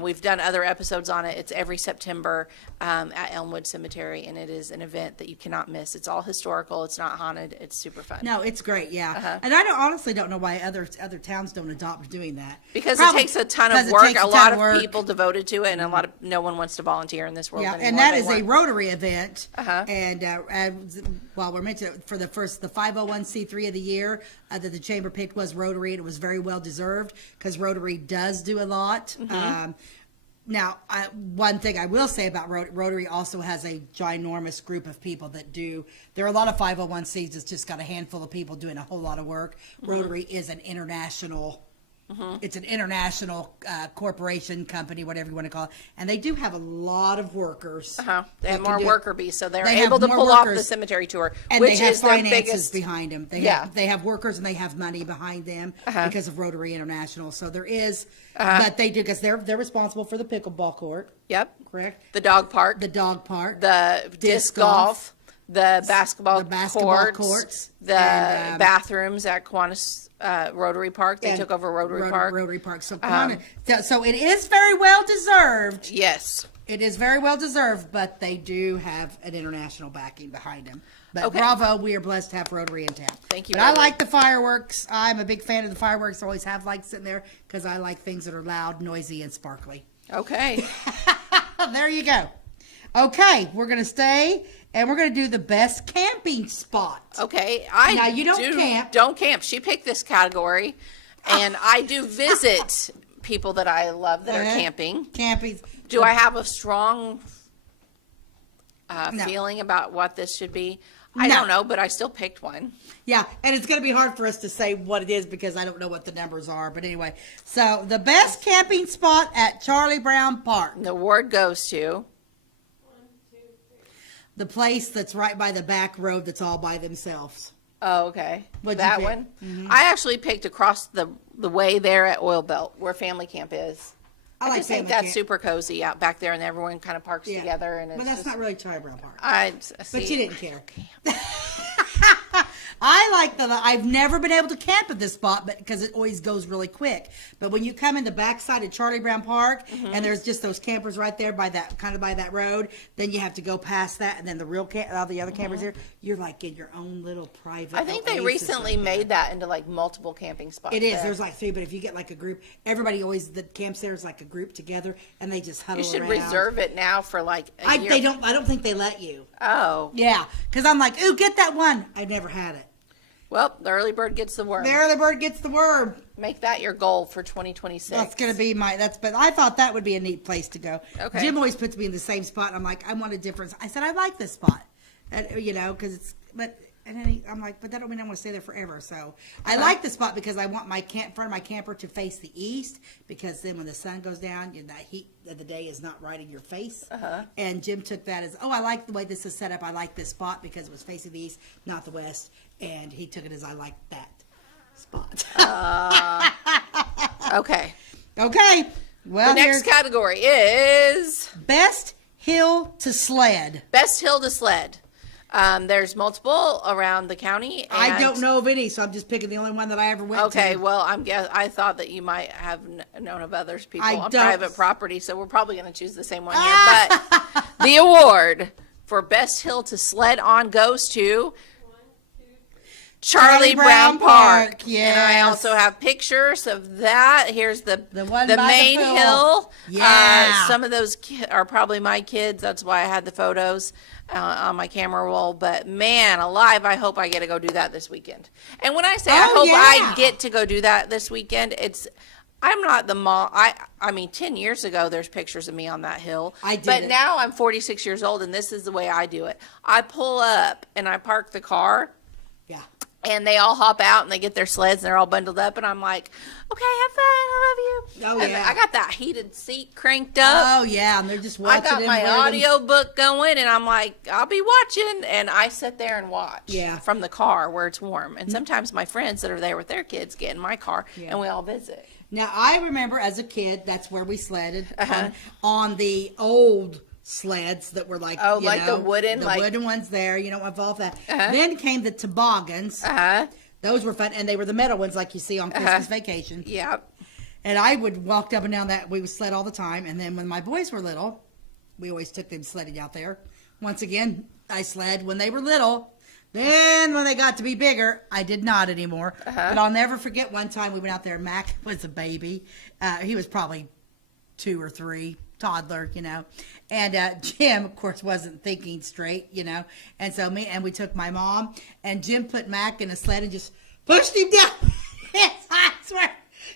we've done other episodes on it. It's every September at Elmwood Cemetery, and it is an event that you cannot miss. It's all historical. It's not haunted. It's super fun. No, it's great. Yeah, and I honestly don't know why other towns don't adopt doing that. Because it takes a ton of work. A lot of people devoted to it, and no one wants to volunteer in this world anymore. And that is a Rotary event. And while we're mentioning for the 501c3 of the year that the chamber picked was Rotary, and it was very well deserved because Rotary does do a lot. Now, one thing I will say about Rotary also has a ginormous group of people that do. There are a lot of 501c's that's just got a handful of people doing a whole lot of work. Rotary is an international. It's an international corporation, company, whatever you want to call it. And they do have a lot of workers. They have more worker bees, so they're able to pull off the cemetery tour, and which they have is their finances biggest behind them. They have workers and they have money behind them because of Rotary International. So there is, but they do because they're responsible for the pickleball court. Yep. Correct. The dog park. The disc golf. The basketball courts. The bathrooms at Kiwanis Rotary Park. They took over Rotary Park. So so it is very well deserved. Yes. It is very well deserved, but they do have an international backing behind them. But bravo, we are blessed to have Rotary in town. Thank you. But I like the fireworks. I'm a big fan of the fireworks. I always have liked sitting there because I like things that are loud, noisy, and sparkly. Okay. There you go. Okay, we're going to stay. And we're going to do the best camping spot. Okay. Now, you don't camp. She picked this category. And I do visit people that I love that are camping. Do I have a strong feeling about what this should be? I don't know, but I still picked one. Yeah, and it's going to be hard for us to say what it is because I don't know what the numbers are. But anyway, so the best camping spot at Charlie Brown Park. The award goes to... the place that's right by the back road that's all by themselves. Oh, okay. That one? I actually picked across the way there at Oil Belt, where family camp is. I just think that's super cozy out back there, and everyone kind of parks together. And but that's not really Charlie Brown Park. But you didn't care. I like I've never been able to camp at this spot, but because it always goes really quick. But when you come in the backside of Charlie Brown Park, and there's just those campers right there by that road, then you have to go past that, and then the real all the other campers here, you're like in your own little private. I think they recently made that into like multiple camping spots. It is. There's like 3, but if you get like a group, everybody always that camps there is like a group together, and they just huddle around. You should reserve it now for like a year. I don't think they let you. Oh. Yeah, because I'm like, ooh, get that one. I never had it. Well, the early bird gets the worm. The early bird gets the worm. Make that your goal for 2026. That's going to be but I thought that would be a neat place to go. Okay. Jim always puts me in the same spot. And I'm like, I want a difference. I said, I like this spot. And, because it's, and then I'm like, but that don't mean I want to stay there forever. So I like the spot because I want my front of my camper to face the east because then when the sun goes down, that heat of the day is not right in your face. And Jim took that as, I like the way this is set up. I like this spot because it was facing the east, not the west. And he took it as I like that spot. Okay. Well, the next category is best hill to sled. Best hill to sled. There's multiple around the county. And I don't know of any, so I'm just picking the only one that I ever went to. Okay, well, I thought that you might have known of others people on private property, so we're probably going to choose the same one here. But the award for best hill to sled on goes to Charlie Brown Park. Yes. And I also have pictures of that. Here's the main the hill. Yeah. Some of those are probably my kids. That's why I had the photos on my camera roll. But man alive, I hope I get to go do that this weekend. And when I say I hope I get to go do that this weekend, I'm not the mom. I mean, 10 years ago, there's pictures of me on that hill. But now I'm 46 years old, and this is the way I do it. I pull up, and I park the car. Yeah. And they all hop out and they get their sleds and they're all bundled up. And I'm like, okay, have fun. I love you. Oh, and yeah. I got that heated seat cranked up. Oh, yeah. And they're just watching. I got my audio book going and I'm like, I'll be watching. And I sit there and watch from the car where it's warm. And sometimes my friends that are there with their kids get in my car and we all visit. Now, I remember as a kid, that's where we sledded on the old sleds that were like, the wooden, wooden ones there, involved that. Then came the toboggans. Those were fun, and they were the metal ones like you see on Christmas Vacation. Yep. And I would walk up and down that. We would sled all the time. And then when my boys were little, we always took them sledding out there. Once again, I sled when they were little. Then when they got to be bigger, I did not anymore. But I'll never forget one time we went out there. Mac was a baby. He was probably 2 or 3, toddler, And Jim, of course, wasn't thinking straight, And so we took my mom, and Jim put Mac in a sled and just pushed him down.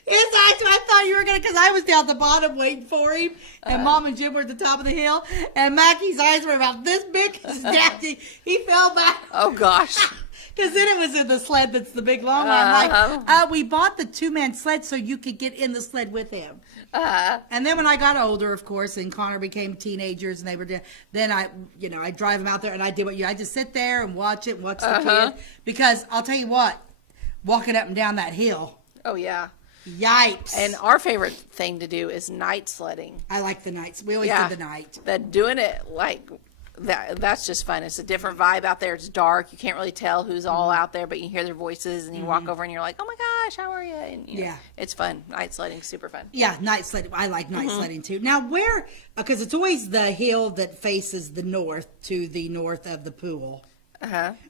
I thought you were going to, because I was down at the bottom waiting for him, and Mom and Jim were at the top of the hill, and Mackie's eyes were about this big. He fell back. Oh, gosh. Because then it was in the sled that's the big long one. I'm like, we bought the 2-man sled so you could get in the sled with him. And then when I got older, of course, and Connor became teenagers, and they were then I drive them out there, and I did I just sit there and watch it, and watch the kids. Because I'll tell you what, walking up and down that hill. Oh, yeah. Yipes. And our favorite thing to do is night sledding. I like the nights. We always did the night. That doing it like that's just fun. It's a different vibe out there. It's dark. You can't really tell who's all out there, but you hear their voices, and you walk over and you're like, oh my gosh, how are you? And it's fun. Night sledding, super fun. Yeah, night sledding. I like night sledding too. Now because it's always the hill that faces the north to the north of the pool.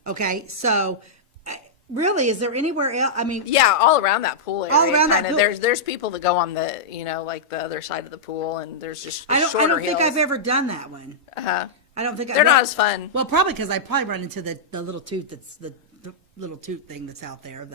Okay, so really, is there anywhere else? I mean, all around that pool area. All around that pool. There's people that go on the like the other side of the pool, and there's just I don't hills. think I've ever done that one. I don't think they're not as fun. Well, probably because I probably run into the little toot that's the little toot thing that's out there.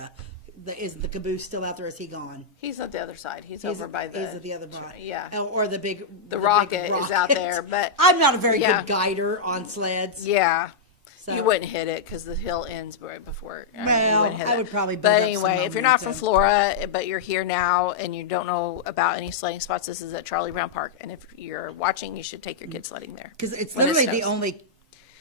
Isn't the caboose still out there? Is he gone? He's at the other side. He's over by the. He's at the other side. Yeah. Or the big. The rocket is out there, but I'm not a very good guider on sleds. Yeah. So. You wouldn't hit it because the hill ends right before. Well, I would probably. But anyway, if you're not from Florida, but you're here now and you don't know about any sledding spots, this is at Charlie Brown Park. And if you're watching, you should take your kids sledding there. Because it's literally the only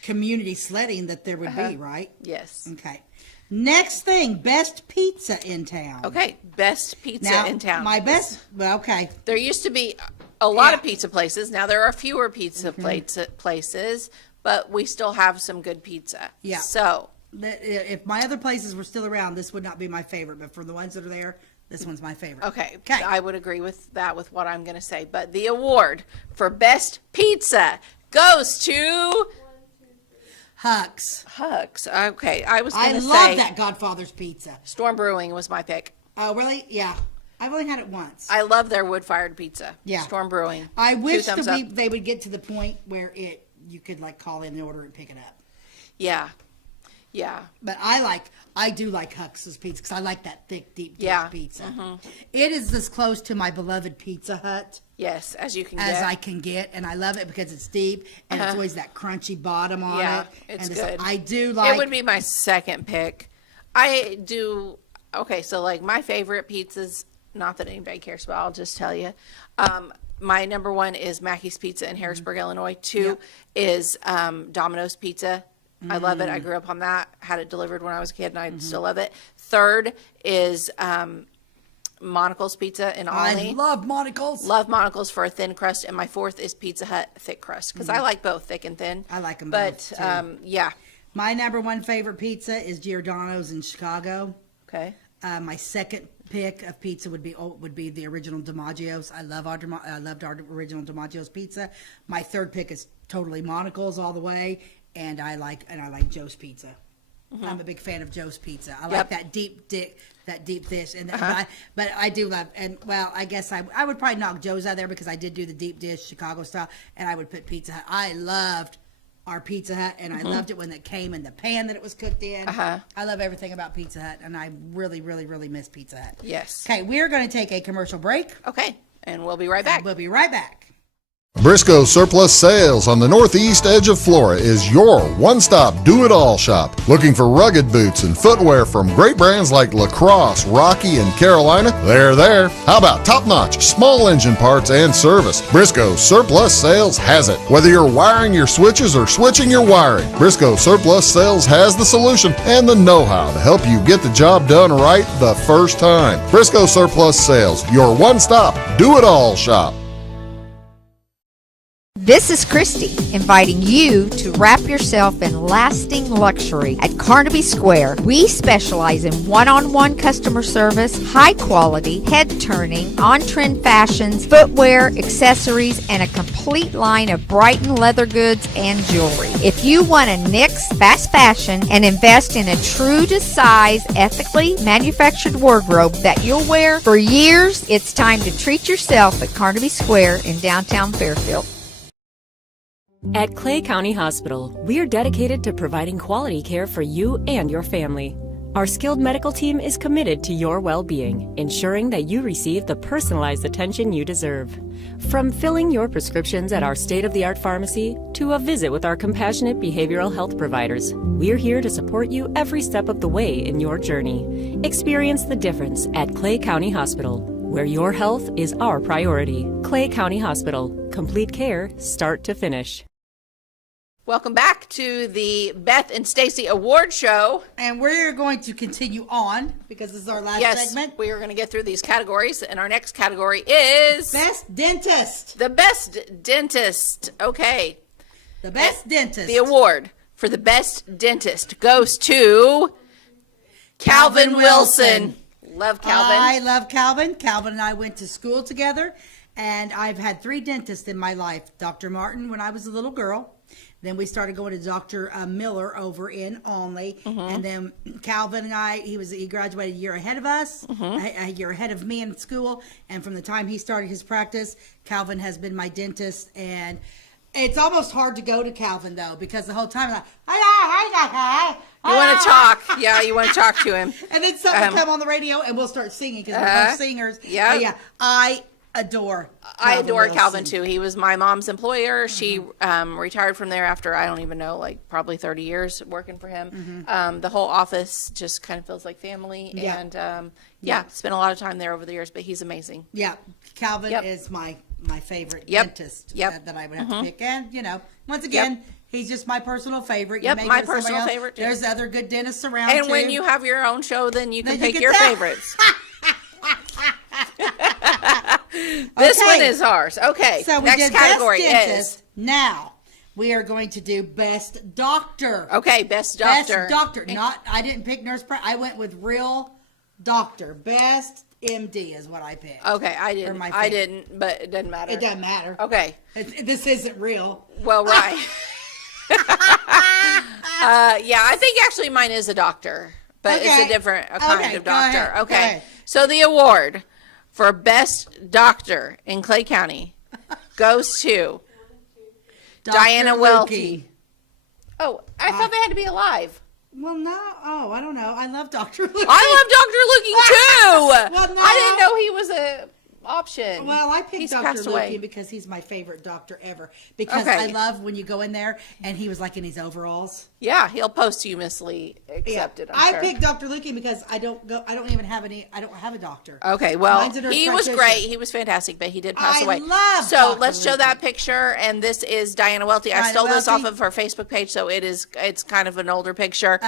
community sledding that there would be, right? Yes. Okay. Next thing, best pizza in town. Okay, best pizza in town. My best. Well, okay. There used to be a lot of pizza places. Now there are fewer pizza places. But we still have some good pizza. Yeah. So if my other places were still around, this would not be my favorite. But for the ones that are there, this one's my favorite. Okay. I would agree with that, with what I'm going to say. But the award for best pizza goes to Huck's. Okay. I love that Godfather's pizza. Storm Brewing was my pick. Oh, really? Yeah. I've only had it once. I love their wood-fired pizza. Yeah. I wish I wish they would get to the point where you could call in the order and pick it up. Yeah. But I do like Huck's pizza because I like that thick, deep dish pizza. It is as close to my beloved Pizza Hut. Yes, as I can get, and I love it because it's deep and it's always that crunchy bottom on it. It's good. I do like. It would be my second pick. I do. Okay, so my favorite pizzas. Not that anybody cares, but I'll just tell you. My number 1 is Mackey's Pizza in Harrisburg, Illinois. 2 is Domino's Pizza. I love it. I grew up on that. Had it delivered when I was a kid, and I still love it. 3rd is Monocle's Pizza in Olney. I love Monocle's. Love Monocle's for a thin crust. And my 4th is Pizza Hut thick crust because I like both thick and thin. I like them both, But, yeah. My number 1 favorite pizza is Giordano's in Chicago. Okay. My second pick of pizza would be the original DiMaggio's. I loved our original DiMaggio's pizza. My 3rd pick is totally Monocle's all the way, and I like Joe's Pizza. I'm a big fan of Joe's Pizza. I like that deep dish, and but I do love, and well, I guess I would probably knock Joe's out there because I did do the deep dish Chicago style, and I would put Pizza Hut. I loved our Pizza Hut, and I loved it when it came in the pan that it was cooked in. I love everything about Pizza Hut, and I really, really, really miss Pizza Hut. Yes. Okay, we're going to take a commercial break. Okay, and we'll be right back. We'll be right back. Briscoe Surplus Sales on the northeast edge of Flora is your one-stop do-it-all shop. Looking for rugged boots and footwear from great brands like Lacrosse, Rocky, and Carolina? They're there. How about top-notch small engine parts and service? Briscoe Surplus Sales has it. Whether you're wiring your switches or switching your wiring, Briscoe Surplus Sales has the solution and the know-how to help you get the job done right the first time. Briscoe Surplus Sales, your one-stop do-it-all shop. This is Christy, inviting you to wrap yourself in lasting luxury at Carnaby Square. We specialize in one-on-one customer service, high quality, head-turning, on-trend fashions, footwear, accessories, and a complete line of Brighton leather goods and jewelry. If you want to nix fast fashion and invest in a true-to-size, ethically manufactured wardrobe that you'll wear for years, it's time to treat yourself at Carnaby Square in downtown Fairfield. At Clay County Hospital, we are dedicated to providing quality care for you and your family. Our skilled medical team is committed to your well-being, ensuring that you receive the personalized attention you deserve. From filling your prescriptions at our state-of-the-art pharmacy to a visit with our compassionate behavioral health providers, we're here to support you every step of the way in your journey. Experience the difference at Clay County Hospital, where your health is our priority. Clay County Hospital. Complete care, start to finish. Welcome back to the Beth and Stacey Award Show. And we're going to continue on because this is our last segment. Yes, we are going to get through these categories. And our next category is... Best Dentist. The Best Dentist. Okay. The Best Dentist. The award for the Best Dentist goes to Calvin Wilson. Love Calvin. I love Calvin. Calvin and I went to school together. And I've had 3 dentists in my life. Dr. Martin when I was a little girl. Then we started going to Dr. Miller over in Olney. And then Calvin and I, he graduated a year ahead of us, a year ahead of me in school. And from the time he started his practice, Calvin has been my dentist. And it's almost hard to go to Calvin, though, because the whole time I'm like, you want to talk. Yeah, you want to talk to him. And then something will come on the radio and we'll start singing because we're both singers. Yeah. I adore Calvin too. He was my mom's employer. She retired from there after I don't even know, like probably 30 years working for him. The whole office just kind of feels like family. And spent a lot of time there over the years, but he's amazing. Yeah, Calvin is my favorite dentist that I would have to pick. And once again, he's just my personal favorite. My personal favorite too. There's other good dentists around and too. when you have your own show, then you can pick your favorites. This one is ours. Okay. So we next did category best dentist. Now we are going to do best doctor. Okay, best doctor. Best doctor. I didn't pick nurse. I went with real doctor. Best MD is what I picked. Okay, I didn't, but it doesn't matter. It doesn't matter. Okay. This isn't real. Well, right. I think actually mine is a doctor, but it's a different kind of doctor. Okay. So the award for best doctor in Clay County goes to Diana Welty. Oh, I thought they had to be alive. Well, no. Oh, I don't know. I love Dr. Looking. I love Dr. Looking too. Well, no. I didn't know he was a option. Well, I picked Dr. Looking because he's my favorite doctor ever. Because I love when you go in there and he was like in his overalls. Yeah, he'll posthumously accept it. I picked Dr. Looking because I don't have a doctor. Okay, well, he was great. He was fantastic, but he did pass away. Love So let's show that picture, and this is Diana Welty. I stole this off of her Facebook page, so it's kind of an older picture.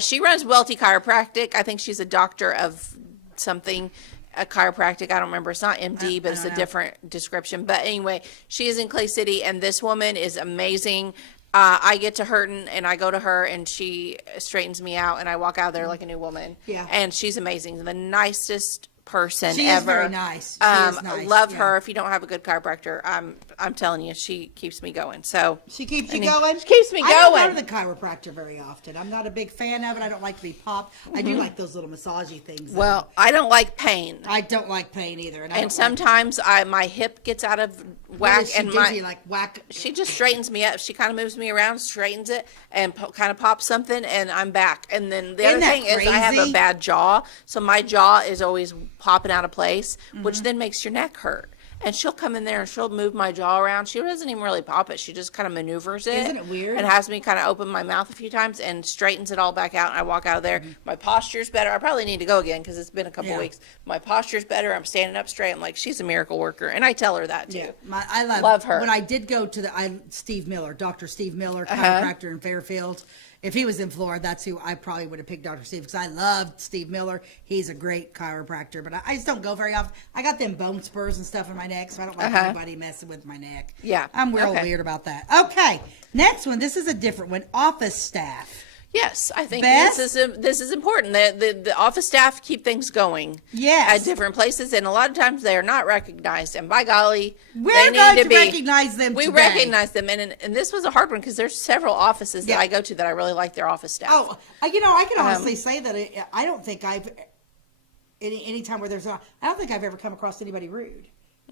She runs Welty Chiropractic. I think she's a doctor of something. A chiropractic, I don't remember. It's not MD, but it's a different description. But anyway, she is in Clay City, and this woman is amazing. I get to Hurton, and I go to her, and she straightens me out, and I walk out there like a new woman. Yeah. And she's amazing. The nicest person she ever. She is very nice. She is nice. Love her. If you don't have a good chiropractor, I'm telling you, she keeps me going. So she keeps you going. She keeps me going. I don't go to the chiropractor very often. I'm not a big fan of it. I don't like to be popped. I do like those little massagey things. Well, I don't like pain. I don't like pain either. And sometimes my hip gets out of whack, and she just straightens me up. She kind of moves me around, straightens it, and kind of pops something, and I'm back. And then the other thing is I have a bad jaw, so my jaw is always popping out of place, which then makes your neck hurt. and she'll come in there and she'll move my jaw around. She doesn't even really pop it. She just kind of maneuvers it. Isn't it weird? And has me kind of open my mouth a few times and straightens it all back out. And I walk out of there. My posture's better. I probably need to go again because it's been a couple weeks. My posture's better. I'm standing up straight. I'm like, she's a miracle worker. And I tell her that too. Yeah. I love her. When I did go to Steve Miller, Dr. Steve Miller, chiropractor in Fairfield. If he was in Florida, that's who I probably would have picked, Dr. Steve, because I loved Steve Miller. He's a great chiropractor, but I just don't go very often. I got them bone spurs and stuff in my neck, so I don't like anybody messing with my neck. Yeah. I'm real weird about that. Okay, next one. This is a different one. Office staff. Yes, I think this is important. The office staff keep things going. Yes. At different places, and a lot of times they are not recognized. And by golly, we're going to recognize them. We recognize them, and this was a hard one because there's several offices that I go to that I really like their office staff. Oh, I can honestly say that I don't think I've any time where I don't think I've ever come across anybody rude.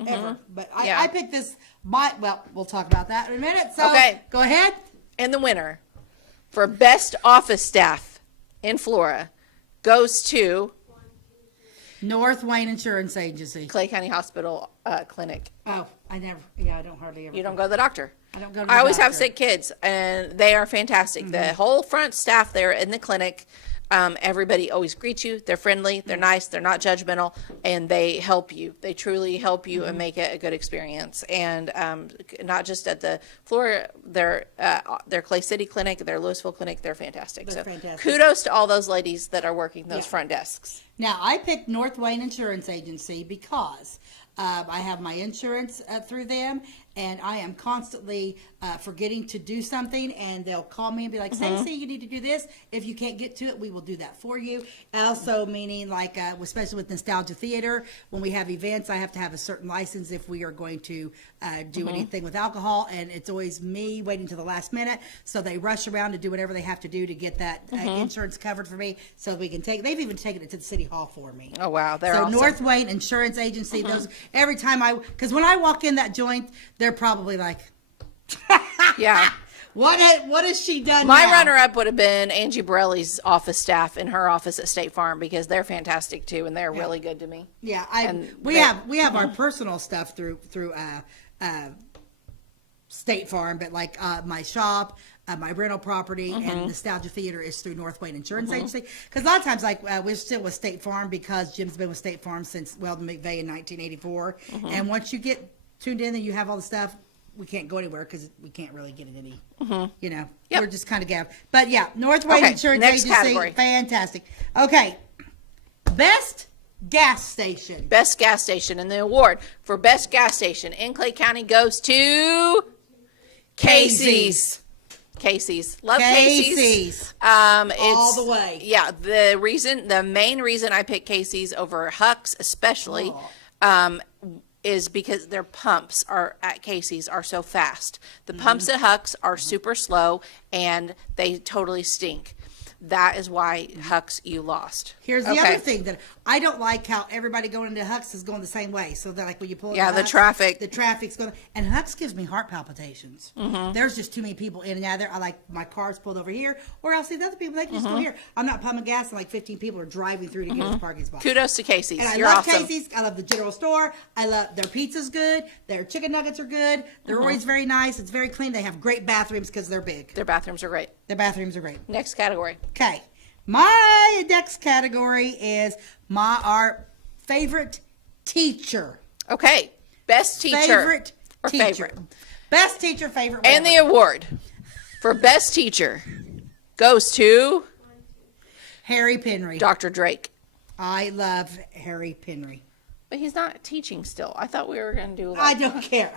Ever. But I picked this. We'll talk about that in a minute. So go ahead. And the winner for best office staff in Florida goes to North Wayne Insurance Agency, Clay County Hospital Clinic. Oh, I don't hardly ever. You don't go to the doctor. I don't go to the I always doctor. have sick kids, and they are fantastic. The whole front staff there in the clinic, everybody always greets you. They're friendly, they're nice, they're not judgmental, and they help you. They truly help you and make it a good experience. And not just at the Florida, their Clay City Clinic, their Louisville Clinic, they're fantastic. They're fantastic. Kudos to all those ladies that are working those front desks. Now, I picked North Wayne Insurance Agency because I have my insurance through them, and I am constantly forgetting to do something, and they'll call me and be like, Stacey, you need to do this. If you can't get to it, we will do that for you. Also, meaning like, especially with Nostalgia Theater, when we have events, I have to have a certain license if we are going to do anything with alcohol, and it's always me waiting to the last minute, so they rush around to do whatever they have to do to get that insurance covered for me, so we can they've even taken it to the City Hall for me. Oh, wow. They're so awesome. North Wayne Insurance Agency, those every time because when I walk in that joint, they're probably like, yeah. What has she done? My now? runner-up would have been Angie Borelli's office staff in her office at State Farm because they're fantastic too, and they're really good to me. Yeah, we have our personal stuff through State Farm, but like my shop, my rental property, and Nostalgia Theater is through North Wayne Insurance Agency. Because a lot of times, like we're still with State Farm because Jim's been with State Farm since Weldon McVeigh in 1984, and once you get tuned in and you have all the stuff, we can't go anywhere because we can't really get it any. We're just kind of gapped. But yeah, North Wayne Insurance Agency, category. Fantastic. Okay, best gas station. Best gas station, and the award for best gas station in Clay County goes to Casey's. Casey's. Love Casey's. All the way. Yeah, the main reason I picked Casey's over Huck's especially is because their pumps at Casey's are so fast. The pumps at Huck's are super slow and they totally stink. That is why Huck's you lost. Here's the other thing that I don't like, how everybody going into Huck's is going the same way. So that like when you pull the Huck's, traffic. The traffic's going, and Huck's gives me heart palpitations. There's just too many people in and out of there. I like my car's pulled over here, or I'll see the other people, they can just go here. I'm not pumping gas and like 15 people are driving through to get to the parking spot. Kudos to Casey's. And I You're love awesome. Casey's. I love the general store. I love their pizza's good. Their chicken nuggets are good. They're always very nice. It's very clean. They have great bathrooms because they're big. Their bathrooms are great. Their bathrooms are great. Next category. Okay. My next category is our favorite teacher. Okay. Best teacher. Favorite or teacher. favorite. Best teacher, favorite. And the award for best teacher goes to Harry Penry. Dr. Drake. I love Harry Penry. But he's not teaching still. I thought we were going to do I don't care.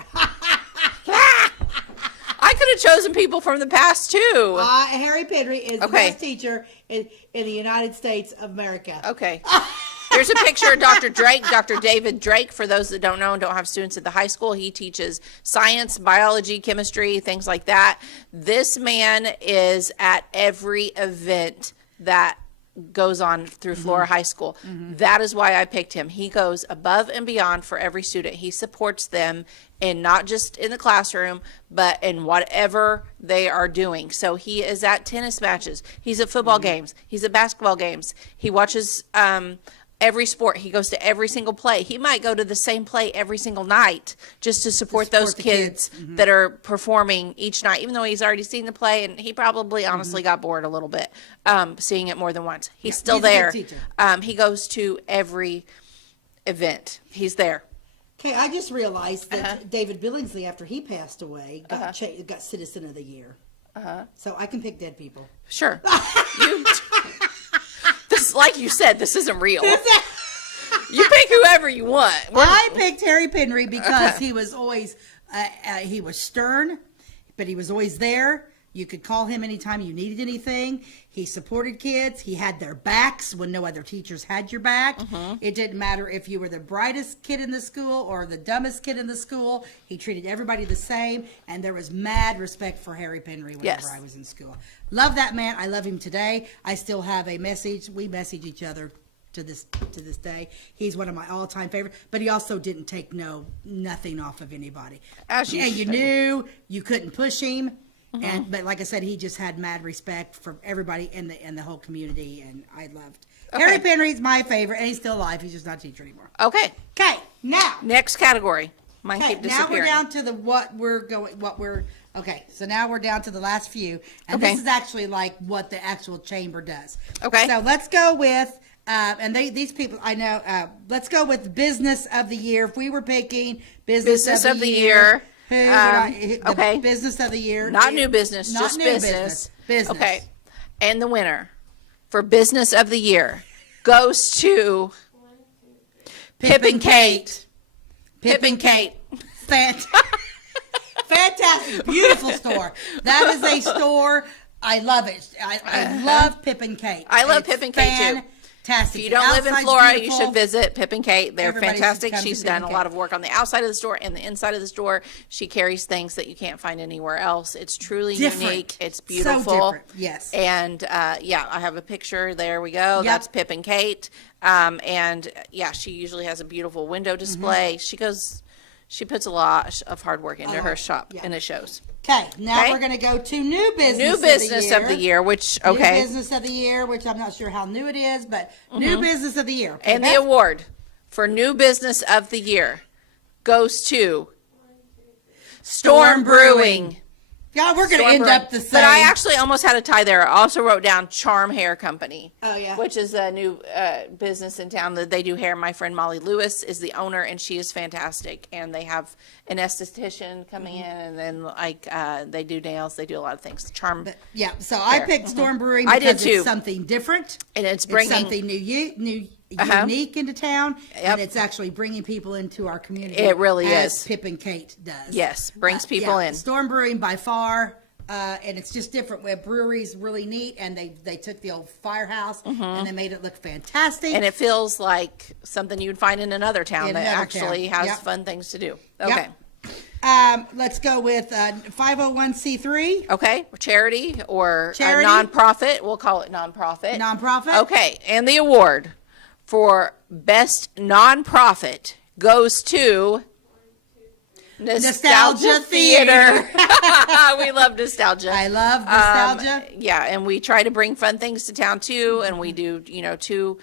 I could have chosen people from the past too. Harry Penry is the best teacher in the United States of America. Okay. Here's a picture of Dr. Drake, Dr. David Drake. For those that don't know and don't have students at the high school, he teaches science, biology, chemistry, things like that. This man is at every event that goes on through Flora High School. That is why I picked him. He goes above and beyond for every student. He supports them, and not just in the classroom, but in whatever they are doing. So he is at tennis matches. He's at football games. He's at basketball games. He watches every sport. He goes to every single play. He might go to the same play every single night just to support those kids that are performing each night, even though he's already seen the play, and he probably honestly got bored a little bit seeing it more than once. He's still there. He goes to every event. He's there. Okay, I just realized that David Billingsley, after he passed away, got Citizen of the Year. So I can pick dead people. Sure. This, like you said, this isn't real. You pick whoever you want. I picked Harry Penry because he was always, he was stern, but he was always there. You could call him anytime you needed anything. He supported kids. He had their backs when no other teachers had your back. It didn't matter if you were the brightest kid in the school or the dumbest kid in the school. He treated everybody the same, and there was mad respect for Harry Penry whenever I was in school. Love that man. I love him today. I still have a message. We message each other to this day. He's one of my all-time favorites, but he also didn't take nothing off of anybody. And you knew you couldn't push him. But like I said, he just had mad respect for everybody in the whole community, and I loved Harry Penry's my favorite, and he's still alive. He's just not a teacher anymore. Okay, now next category. Mine keep disappearing. Now we're down to okay, so now we're down to the last few, and this is actually like what the actual chamber does. Okay, so let's go with and these people I know. Let's go with business of the year. If we were picking business of the year. Business of the year. Not new business, just business. Okay. And the winner for business of the year goes to Pip and Kate. Pip and Kate. Fantastic. Beautiful store. That is a store. I love it. I love Pip and Kate. I love Pip and Kate too. Fantastic. If you don't live in Florida, you should visit Pip and Kate. They're fantastic. She's done a lot of work on the outside of the store and the inside of the store. She carries things that you can't find anywhere else. It's truly unique. It's beautiful. So different. Yes. And I have a picture. There we go. That's Pip and Kate. And she usually has a beautiful window display. She puts a lot of hard work into her shop, and it shows. Okay, now we're going to go to new business of the year, which, New business of the year, which I'm not sure how new it is, but new business of the year. Okay, and the award for new business of the year goes to Storm Brewing. Yeah, we're going to end up the same. But I actually almost had a tie there. I also wrote down Charm Hair Company. Oh, yeah. Which is a new business in town that they do hair. My friend Molly Lewis is the owner, and she is fantastic. And they have an esthetician coming in, and then they do nails. They do a lot of things. So I picked Storm Brewing because it's something different. And it's bringing something unique into town, and it's actually bringing people into our community. It really is. Pip and Kate does. Yes, brings people in. Storm Brewing by far, and it's just different. Where brewery's really neat, and they took the old firehouse and they made it look fantastic. And it feels like something you'd find in another town that actually has fun things to do. Okay. Let's go with 501c3. Okay, charity or a nonprofit. We'll call it nonprofit. Nonprofit. Okay, and the award for best nonprofit goes to Nostalgia Theater. We love nostalgia. I love nostalgia. And we try to bring fun things to town too, and we do 2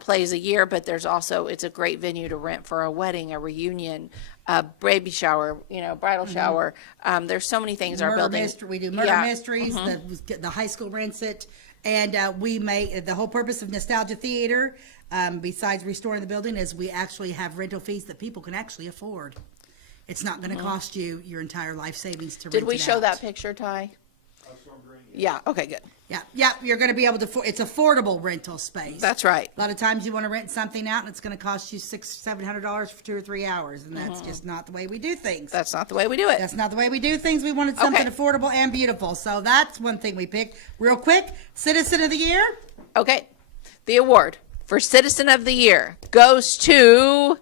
plays a year, but there's also, it's a great venue to rent for a wedding, a reunion, a baby shower, bridal shower. There's so many things our building. We do murder mysteries. The high school rents it, and we make the whole purpose of Nostalgia Theater, besides restoring the building, is we actually have rental fees that people can actually afford. It's not going to cost you your entire life savings to rent it out. Did we show that picture, Ty? Yeah. Okay, good. Yeah. You're going to be able to. It's affordable rental space. That's right. A lot of times you want to rent something out, and it's going to cost you $600-$700 for 2 or 3 hours, and that's just not the way we do things. That's not the way we do it. That's not the way we do things. We wanted something affordable and beautiful, so that's one thing we picked. Real quick, Citizen of the Year. Okay, the award for Citizen of the Year goes to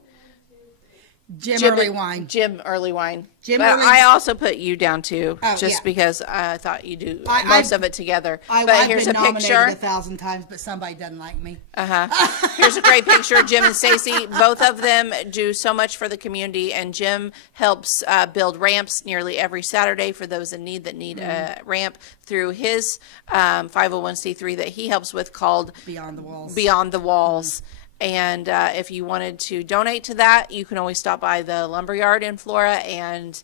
Jim Earlywine. I also put you down too, because I thought you do most of it together. But here's a picture. 1,000 times, but somebody doesn't like me. Here's a great picture of Jim and Stacey. Both of them do so much for the community, and Jim helps build ramps nearly every Saturday for those in need that need a ramp through his 501c3 that he helps with called Beyond the Walls. Beyond the Walls. And if you wanted to donate to that, you can always stop by the lumberyard in Flora and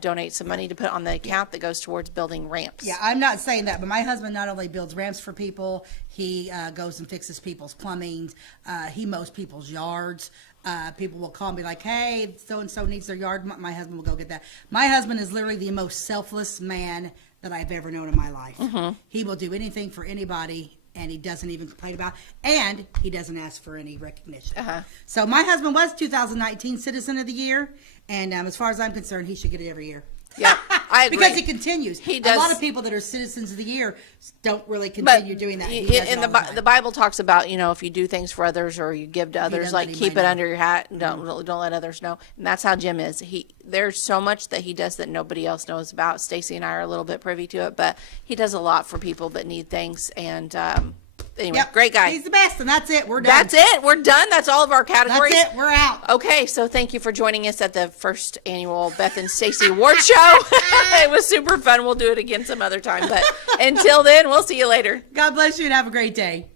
donate some money to put on the account that goes towards building ramps. Yeah, I'm not saying that, but my husband not only builds ramps for people, he goes and fixes people's plumbing. He mows people's yards. People will call me like, hey, so-and-so needs their yard. My husband will go get that. My husband is literally the most selfless man that I've ever known in my life. He will do anything for anybody, and he doesn't even complain about, and he doesn't ask for any recognition. So my husband was 2019 Citizen of the Year, and as far as I'm concerned, he should get it every year. Yeah, I agree. Because he continues. He does. A lot of people that are Citizens of the Year don't really continue doing that. And the Bible talks about, if you do things for others or you give to others, like keep it under your hat and don't let others know. And that's how Jim is. There's so much that he does that nobody else knows about. Stacey and I are a little bit privy to it, but he does a lot for people that need things. And anyway, great guy. He's the best, and that's it. We're done. That's it. We're done. That's all of our categories. That's it. We're out. Okay, so thank you for joining us at the first annual Beth and Stacey Award Show. It was super fun. We'll do it again some other time. But until then, we'll see you later. God bless you and have a great day.